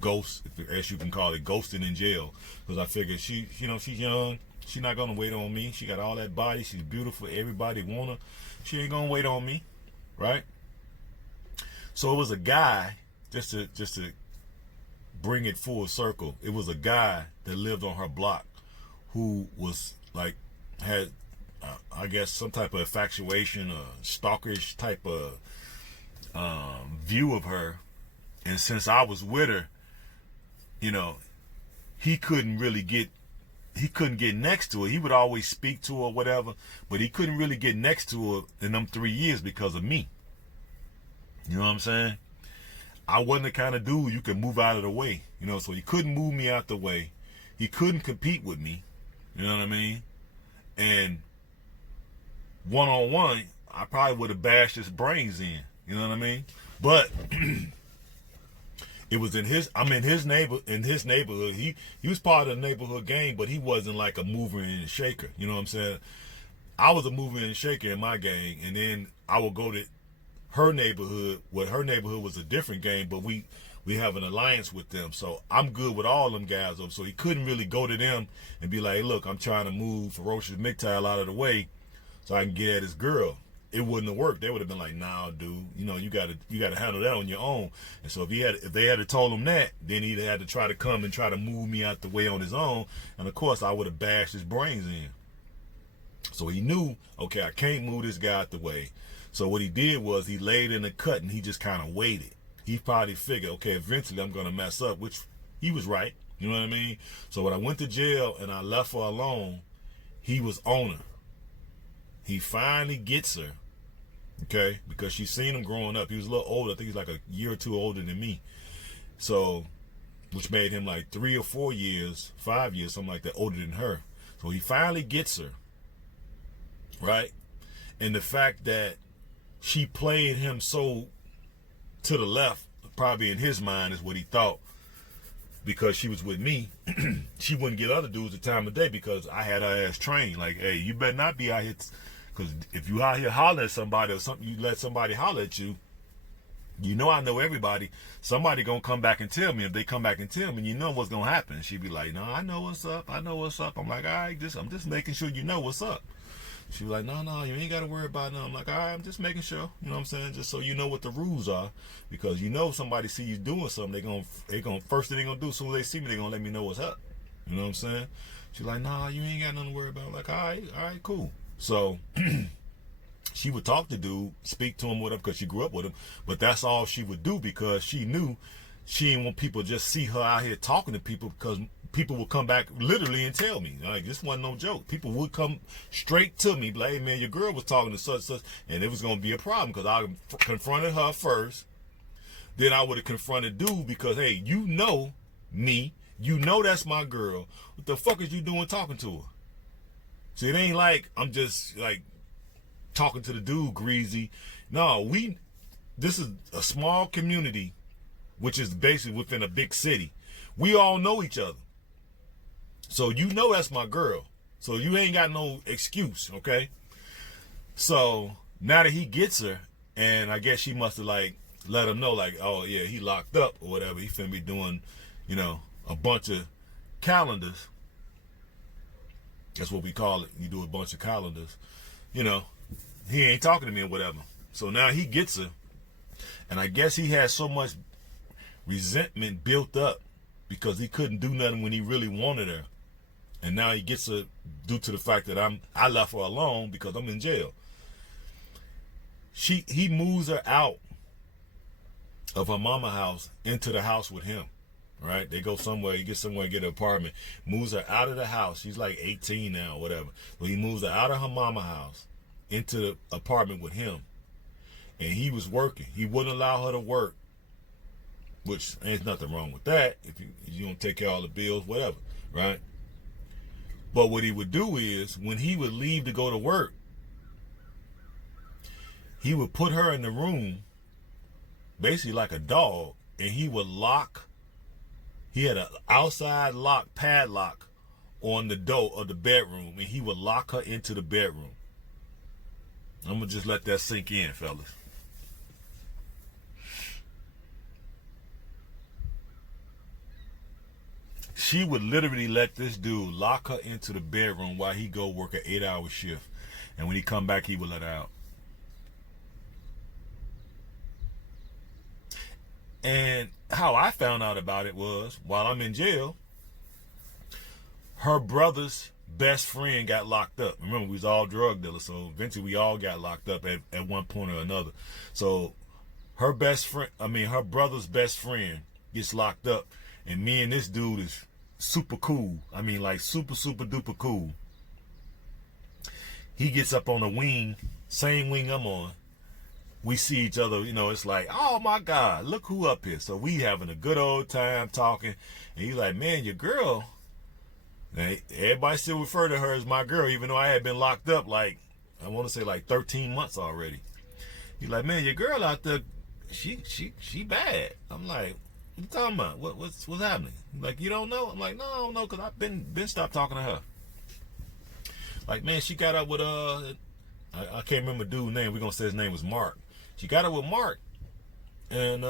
ghost, as you can call it, ghosting in jail. Because I figured she's young. She's not gonna wait on me. She got all that body. She's beautiful. Everybody want her. She ain't gonna wait on me, right? So it was a guy, just to bring it full circle. It was a guy that lived on her block who was like, had, I guess, some type of infatuation, or stalkerish type of view of her. And since I was with her, you know, he couldn't get next to her. He would always speak to her or whatever, but he couldn't really get next to her in them 3 years because of me. You know what I'm saying? I wasn't the kind of dude you could move out of the way. You know, so he couldn't move me out the way. He couldn't compete with me. You know what I mean? And one-on-one, I probably would have bashed his brains in. You know what I mean? But it was in his neighborhood. He was part of the neighborhood gang, but he wasn't like a mover and shaker. You know what I'm saying? I was a mover and shaker in my gang, and then I would go to her neighborhood. Well, her neighborhood was a different gang, but we have an alliance with them. So I'm good with all them guys. So he couldn't really go to them and be like, hey, look, I'm trying to move ferocious Mgtow out of the way so I can get at his girl. It wouldn't have worked. They would have been like, nah, dude, you know, you gotta handle that on your own. And so if they had told him that, then he'd had to try to come and try to move me out the way on his own. And of course I would have bashed his brains in. So he knew, okay, I can't move this guy out the way. So what he did was he laid in the cut and he just kind of waited. He probably figured, okay, eventually I'm gonna mess up, which he was right. You know what I mean? So when I went to jail and I left her alone, he was on her. He finally gets her. Okay, because she's seen him growing up. He was a little older. I think he's like a year or two older than me. So, which made him like 3 or 4 years, 5 years, something like that, older than her. So he finally gets her, right? And the fact that she played him so to the left, probably in his mind is what he thought, because she was with me, she wouldn't get other dudes the time of day because I had her ass trained. Like, hey, you better not be out here. Because if you out here holler at somebody or something, you let somebody holler at you, you know I know everybody. Somebody gonna come back and tell me. If they come back and tell me, you know what's gonna happen. She'd be like, no, I know what's up. I know what's up. I'm like, all right, I'm just making sure you know what's up. She'd be like, no, you ain't got to worry about nothing. I'm like, all right, I'm just making sure. You know what I'm saying? Just so you know what the rules are. Because you know somebody see you doing something, they gonna first thing they gonna do, as soon as they see me, they gonna let me know what's up. You know what I'm saying? She's like, nah, you ain't got nothing to worry about. I'm like, all right, cool. So she would talk to dude, speak to him, whatever, because she grew up with him. But that's all she would do because she knew she didn't want people to just see her out here talking to people, because people would come back literally and tell me. Like, this wasn't no joke. People would come straight to me, like, hey, man, your girl was talking to such, and it was going to be a problem because I confronted her first. Then I would have confronted dude because, hey, you know me. You know that's my girl. What the fuck is you doing talking to her? See, it ain't like I'm just like talking to the dude greasy. No, this is a small community, which is basically within a big city. We all know each other. So you know that's my girl. So you ain't got no excuse, okay? So now that he gets her, and I guess she must have like let him know, like, oh yeah, he locked up or whatever. He finna be doing, you know, a bunch of calendars. That's what we call it. You do a bunch of calendars. You know, he ain't talking to me or whatever. So now he gets her. And I guess he had so much resentment built up because he couldn't do nothing when he really wanted her. And now he gets her due to the fact that I left her alone because I'm in jail. He moves her out of her mama house into the house with him. Right? They go somewhere, he gets somewhere, get an apartment, moves her out of the house. She's like 18 now, whatever. So he moves her out of her mama house into the apartment with him. And he was working. He wouldn't allow her to work, which ain't nothing wrong with that. If you don't take care of all the bills, whatever, right? But what he would do is, when he would leave to go to work, he would put her in the room, basically like a dog, and he would lock. He had an outside padlock on the door of the bedroom, and he would lock her into the bedroom. I'm going to just let that sink in, fellas. She would literally let this dude lock her into the bedroom while he go work an 8-hour shift. And when he come back, he would let her out. And how I found out about it was, while I'm in jail, her brother's best friend got locked up. Remember, we was all drug dealers, so eventually we all got locked up at one point or another. So her best friend, her brother's best friend gets locked up, and me and this dude is super cool. Like super, super duper cool. He gets up on the wing, same wing I'm on. We see each other, it's like, oh my God, look who up here. So we having a good old time talking. And he's like, man, your girl. Now, everybody still refer to her as my girl, even though I had been locked up like, I want to say like 13 months already. He's like, man, your girl out there, she bad. I'm like, what you talking about? What's happening? He's like, you don't know? I'm like, no, I don't know, because I've been stopped talking to her. Like, man, she got up with, I can't remember the dude's name. We're going to say his name was Mark. She got up with Mark. And,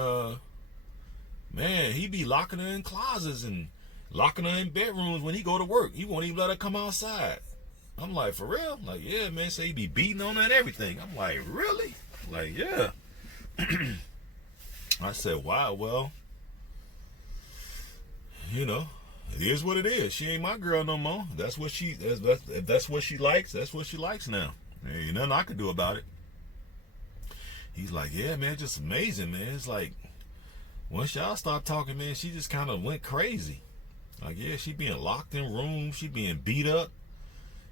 man, he be locking her in closets and locking her in bedrooms when he go to work. He won't even let her come outside. I'm like, for real? Like, yeah, man. So he be beating on her and everything. I'm like, really? Like, yeah. I said, wow, well, it is what it is. She ain't my girl no more. That's what if that's what she likes, that's what she likes now. There ain't nothing I can do about it. He's like, yeah, man, just amazing, man. It's like, once y'all start talking, man, she just kind of went crazy. Like, yeah, she being locked in rooms. She being beat up.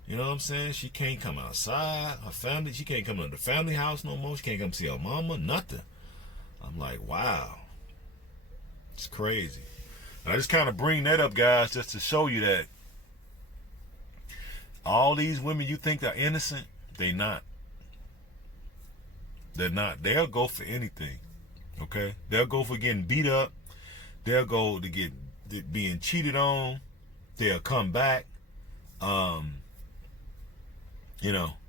You know what I'm saying? She can't come outside. Her family, she can't come to the family house no more. She can't come see her mama, nothing. I'm like, wow. It's crazy. And I just kind of bring that up, guys, just to show you that all these women you think are innocent, they not. They're not. They'll go for anything. Okay? They'll go for getting beat up. They'll go to get being cheated on. They'll come back.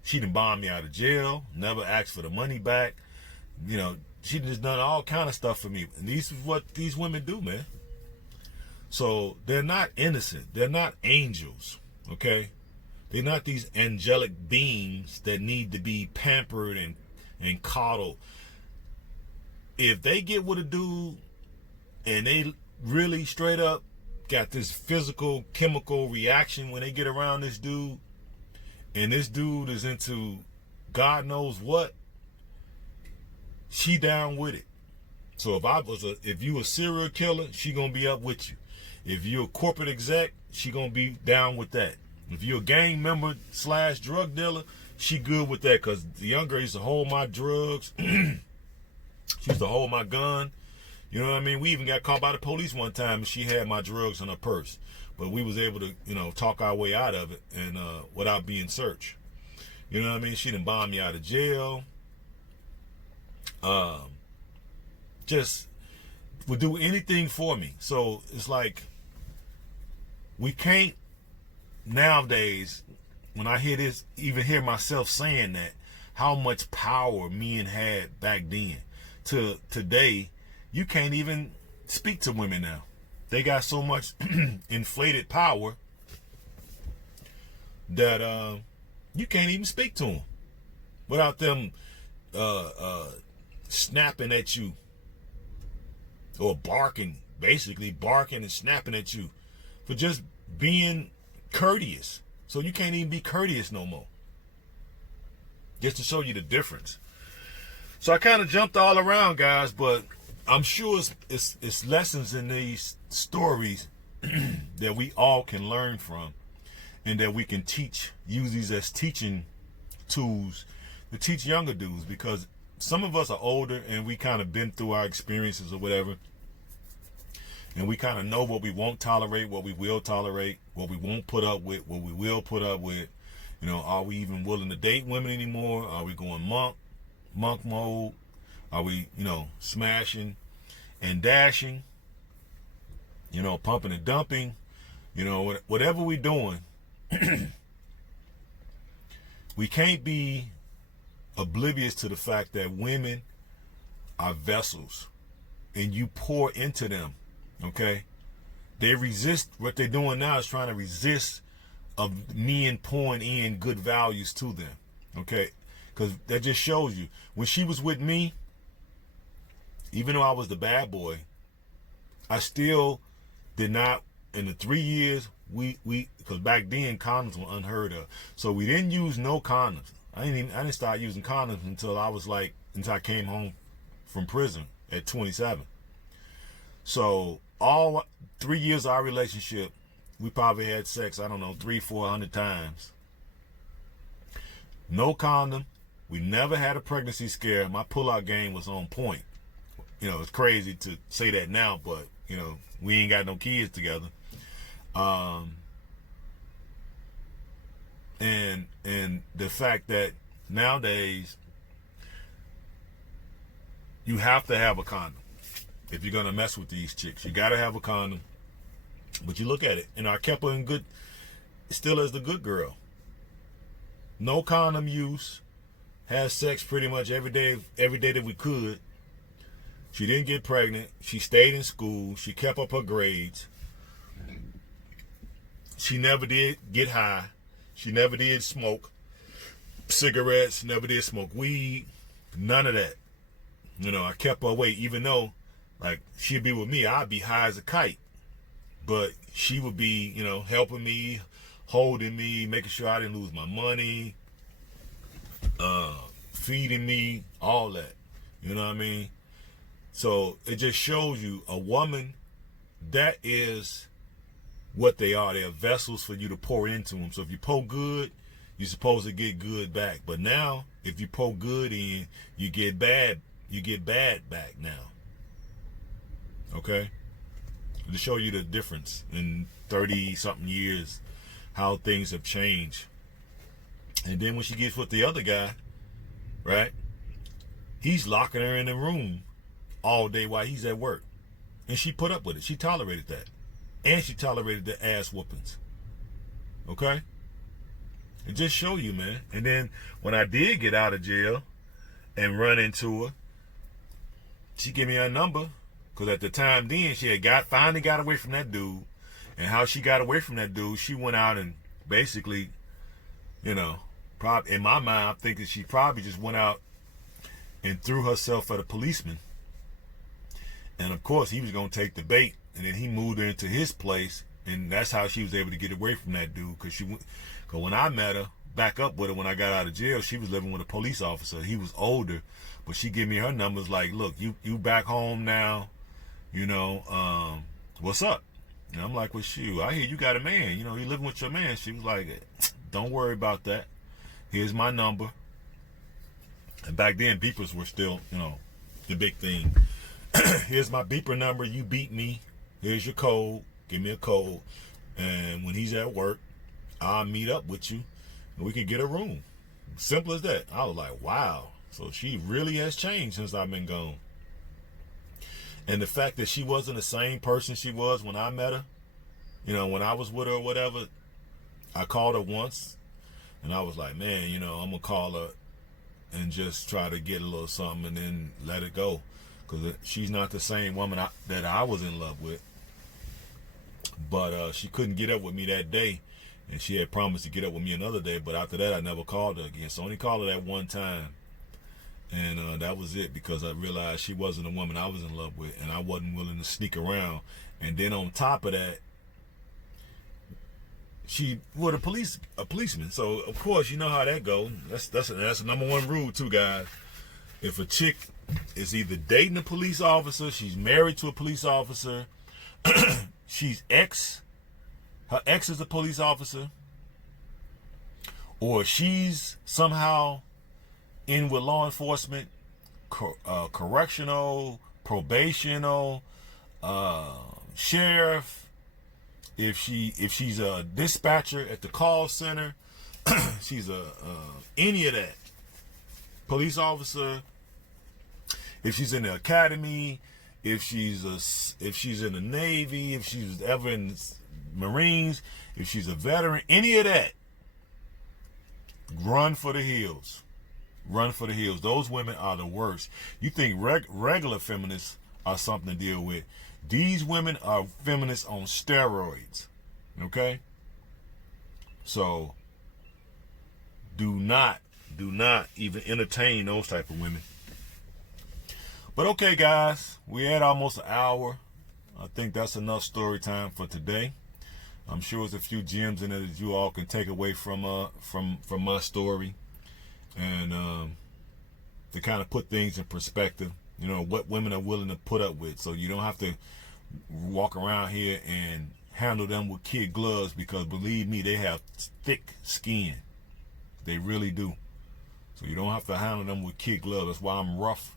She done bombed me out of jail. Never asked for the money back. She just done all kind of stuff for me. And this is what these women do, man. So they're not innocent. They're not angels. Okay? They're not these angelic beings that need to be pampered and coddled. If they get with a dude and they really straight up got this physical chemical reaction when they get around this dude, and this dude is into God knows what, she down with it. So if you a serial killer, she gonna be up with you. If you're a corporate exec, she gonna be down with that. If you're a gang member / drug dealer, she good with that, because the young girl used to hold my drugs. She used to hold my gun. You know what I mean? We even got caught by the police one time and she had my drugs in her purse. But we was able to, talk our way out of it and without being searched. You know what I mean? She done bombed me out of jail. Just would do anything for me. So it's like, we can't nowadays, when I hear this, even hear myself saying that, how much power men had back then to today, you can't even speak to women now. They got so much inflated power that you can't even speak to them without them snapping at you or barking, basically barking and snapping at you for just being courteous. So you can't even be courteous no more. Just to show you the difference. So I kind of jumped all around, guys, but I'm sure it's lessons in these stories that we all can learn from, and that we can use these as teaching tools to teach younger dudes, because some of us are older and we kind of been through our experiences or whatever, and we kind of know what we won't tolerate, what we will tolerate, what we won't put up with, what we will put up with. Are we even willing to date women anymore? Are we going monk mode? Are we, smashing and dashing? Pumping and dumping? Whatever we're doing, we can't be oblivious to the fact that women are vessels, and you pour into them. Okay? They resist. What they're doing now is trying to resist of men pouring in good values to them. Okay? Because that just shows you, when she was with me, even though I was the bad boy, I still did not, in the 3 years, because back then condoms were unheard of. So we didn't use no condoms. I didn't start using condoms until I came home from prison at 27. So all 3 years of our relationship, we probably had sex, I don't know, 300-400 times. No condom. We never had a pregnancy scare. My pullout game was on point. You know, it's crazy to say that now, but, you know, we ain't got no kids together. And the fact that nowadays you have to have a condom if you're gonna mess with these chicks. You gotta have a condom. But you look at it, and I kept her in good, still as the good girl. No condom use. Had sex pretty much every day that we could. She didn't get pregnant. She stayed in school. She kept up her grades. She never did get high. She never did smoke cigarettes. Never did smoke weed. None of that. You know, I kept her away, even though, like, she'd be with me, I'd be high as a kite. But she would be, you know, helping me, holding me, making sure I didn't lose my money, feeding me, all that. You know what I mean? So it just shows you a woman, that is what they are. They're vessels for you to pour into them. So if you pour good, you're supposed to get good back. But now, if you pour good in, you get bad back now. Okay? To show you the difference in 30-something years, how things have changed. And then when she gets with the other guy, right, he's locking her in the room all day while he's at work. And she put up with it. She tolerated that. And she tolerated the ass whoopings. Okay? It just show you, man. And then when I did get out of jail and run into her, she gave me her number. Because at the time then, she had finally got away from that dude. And how she got away from that dude, she went out and basically, you know, probably in my mind, I'm thinking she probably just went out and threw herself at a policeman. And of course, he was going to take the bait. And then he moved her into his place. And that's how she was able to get away from that dude. Because when I met her, back up with her when I got out of jail, she was living with a police officer. He was older. But she gave me her numbers like, look, you back home now. You know, what's up? And I'm like, well, shoot, I hear you got a man. You know, you living with your man. She was like, don't worry about that. Here's my number. And back then, beepers were still, you know, the big thing. Here's my beeper number. You beat me. Here's your code. Give me a code. And when he's at work, I'll meet up with you. And we can get a room. Simple as that. I was like, wow. So she really has changed since I've been gone. And the fact that she wasn't the same person she was when I met her, you know, when I was with her or whatever, I called her once and I was like, man, you know, I'm going to call her and just try to get a little something and then let it go. Because she's not the same woman that I was in love with. But she couldn't get up with me that day. And she had promised to get up with me another day. But after that, I never called her again. So I only called her that one time. And that was it, because I realized she wasn't the woman I was in love with, and I wasn't willing to sneak around. And then on top of that, she was a policeman. So of course, you know how that goes. That's the number one rule too, guys. If a chick is either dating a police officer, she's married to a police officer, her ex is a police officer, or she's somehow in with law enforcement, correctional, probational, sheriff, if she's a dispatcher at the call center, she's any of that, police officer, if she's in the academy, if she's in the Navy, if she's ever in the Marines, if she's a veteran, any of that, run for the hills. Run for the hills. Those women are the worst. You think regular feminists are something to deal with. These women are feminists on steroids. Okay? So, do not even entertain those type of women. But okay, guys, we had almost an hour. I think that's enough story time for today. I'm sure there's a few gems in it that you all can take away from my story, and to kind of put things in perspective. You know, what women are willing to put up with. So you don't have to walk around here and handle them with kid gloves, because believe me, they have thick skin. They really do. So you don't have to handle them with kid gloves. That's why I'm rough.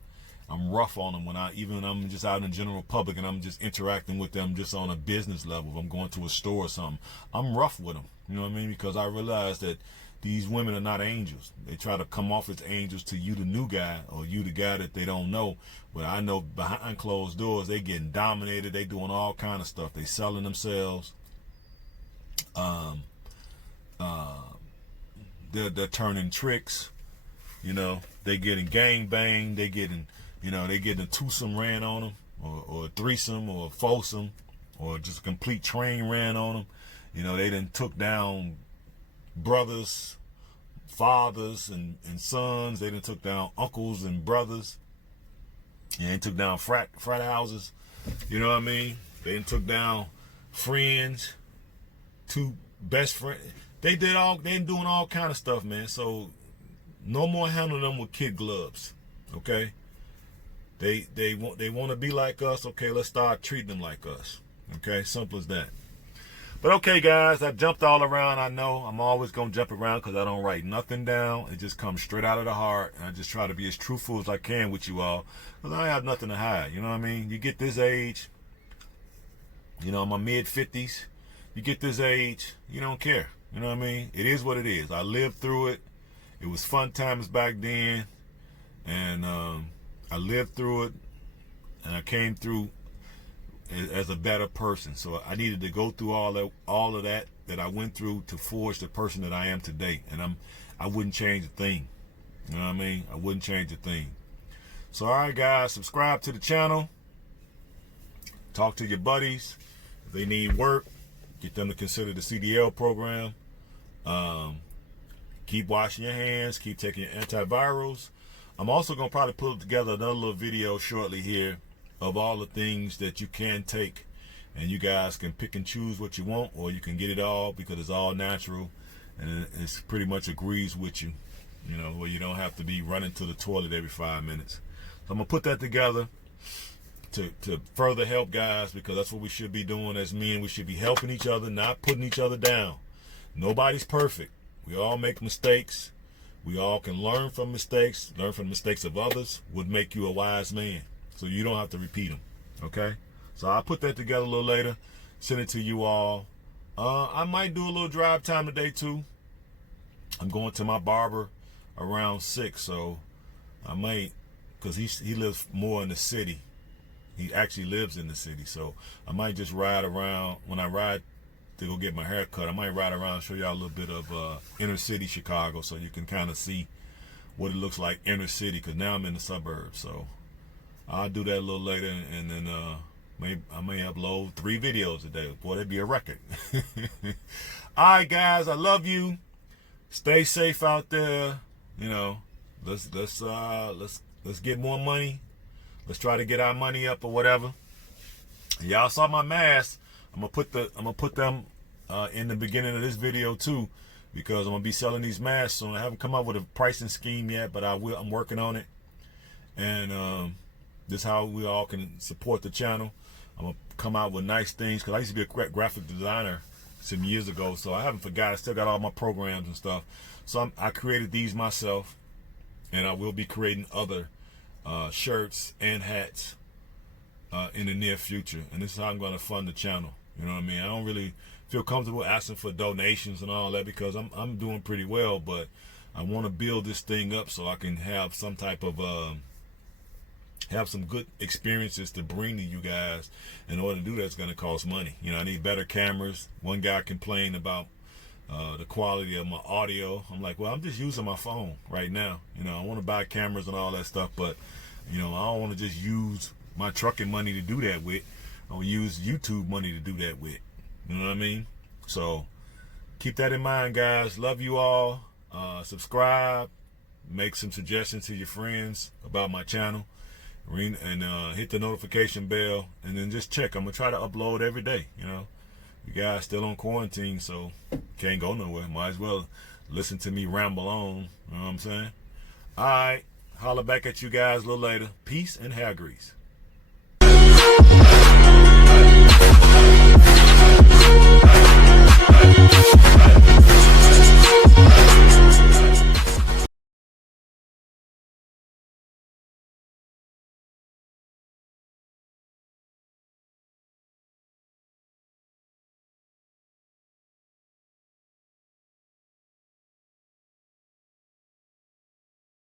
I'm rough on them even when I'm just out in the general public and I'm just interacting with them just on a business level. If I'm going to a store or something, I'm rough with them. You know what I mean? Because I realize that these women are not angels. They try to come off as angels to you, the new guy, or you, the guy that they don't know. But I know behind closed doors, they getting dominated. They doing all kind of stuff. They selling themselves. They're turning tricks. You know, they getting gang banged. They getting, you know, they getting a twosome ran on them, or a threesome, or a foursome, or just a complete train ran on them. You know, they done took down brothers, fathers, and sons. They done took down uncles and brothers. And they took down frat houses. You know what I mean? They done took down friends, two best friends. They doing all kind of stuff, man. So no more handling them with kid gloves. Okay? They want to be like us. Okay, let's start treating them like us. Okay, simple as that. But okay, guys, I jumped all around. I know I'm always going to jump around because I don't write nothing down. It just comes straight out of the heart. And I just try to be as truthful as I can with you all, because I have nothing to hide. You know what I mean? You get this age, you know, my mid-50s, you get this age, you don't care. You know what I mean? It is what it is. I lived through it. It was fun times back then. And I lived through it. And I came through as a better person. So I needed to go through all of that I went through to forge the person that I am today. And I wouldn't change a thing. You know what I mean? I wouldn't change a thing. So all right, guys, subscribe to the channel. Talk to your buddies. If they need work, get them to consider the CDL program. Keep washing your hands. Keep taking your antivirals. I'm also going to probably put together another little video shortly here of all the things that you can take, and you guys can pick and choose what you want, or you can get it all because it's all natural and it pretty much agrees with you, you know, where you don't have to be running to the toilet every 5 minutes. So I'm gonna put that together to further help guys, because that's what we should be doing as men. We should be helping each other, not putting each other down. Nobody's perfect. We all make mistakes. We all can learn from mistakes. Learn from the mistakes of others would make you a wise man. So you don't have to repeat them, okay? So I'll put that together a little later, send it to you all. I might do a little drive time today too. I'm going to my barber around 6, so I might, because he lives more in the city. He actually lives in the city, so I might just ride around. When I ride to go get my hair cut, I might ride around and show y'all a little bit of inner city Chicago, so you can kind of see what it looks like inner city, because now I'm in the suburbs. So I'll do that a little later, and then I may upload 3 videos a day. Boy, that'd be a record. All right, guys, I love you. Stay safe out there. You know, let's get more money. Let's try to get our money up or whatever. And y'all saw my masks. I'm gonna put them in the beginning of this video too, because I'm gonna be selling these masks soon. I haven't come up with a pricing scheme yet, but I will. I'm working on it, and this is how we all can support the channel. I'm gonna come out with nice things, because I used to be a graphic designer some years ago, so I haven't forgot. I still got all my programs and stuff. So I created these myself, and I will be creating other shirts and hats in the near future. And this is how I'm going to fund the channel. You know what I mean? I don't really feel comfortable asking for donations and all that, because I'm doing pretty well, but I want to build this thing up so I can have some type of have some good experiences to bring to you guys. In order to do that, it's going to cost money. You know, I need better cameras. One guy complained about the quality of my audio. I'm like, well, I'm just using my phone right now. You know, I want to buy cameras and all that stuff, but you know, I don't want to just use my trucking money to do that with. I'll use YouTube money to do that with. You know what I mean? So keep that in mind, guys. Love you all. Subscribe. Make some suggestions to your friends about my channel. And hit the notification bell, and then just check. I'm gonna try to upload every day. You know, you guys still on quarantine, so can't go nowhere. Might as well listen to me ramble on. You know what I'm saying? All right, Holler back at you guys a little later. Peace and hair grease. Hey.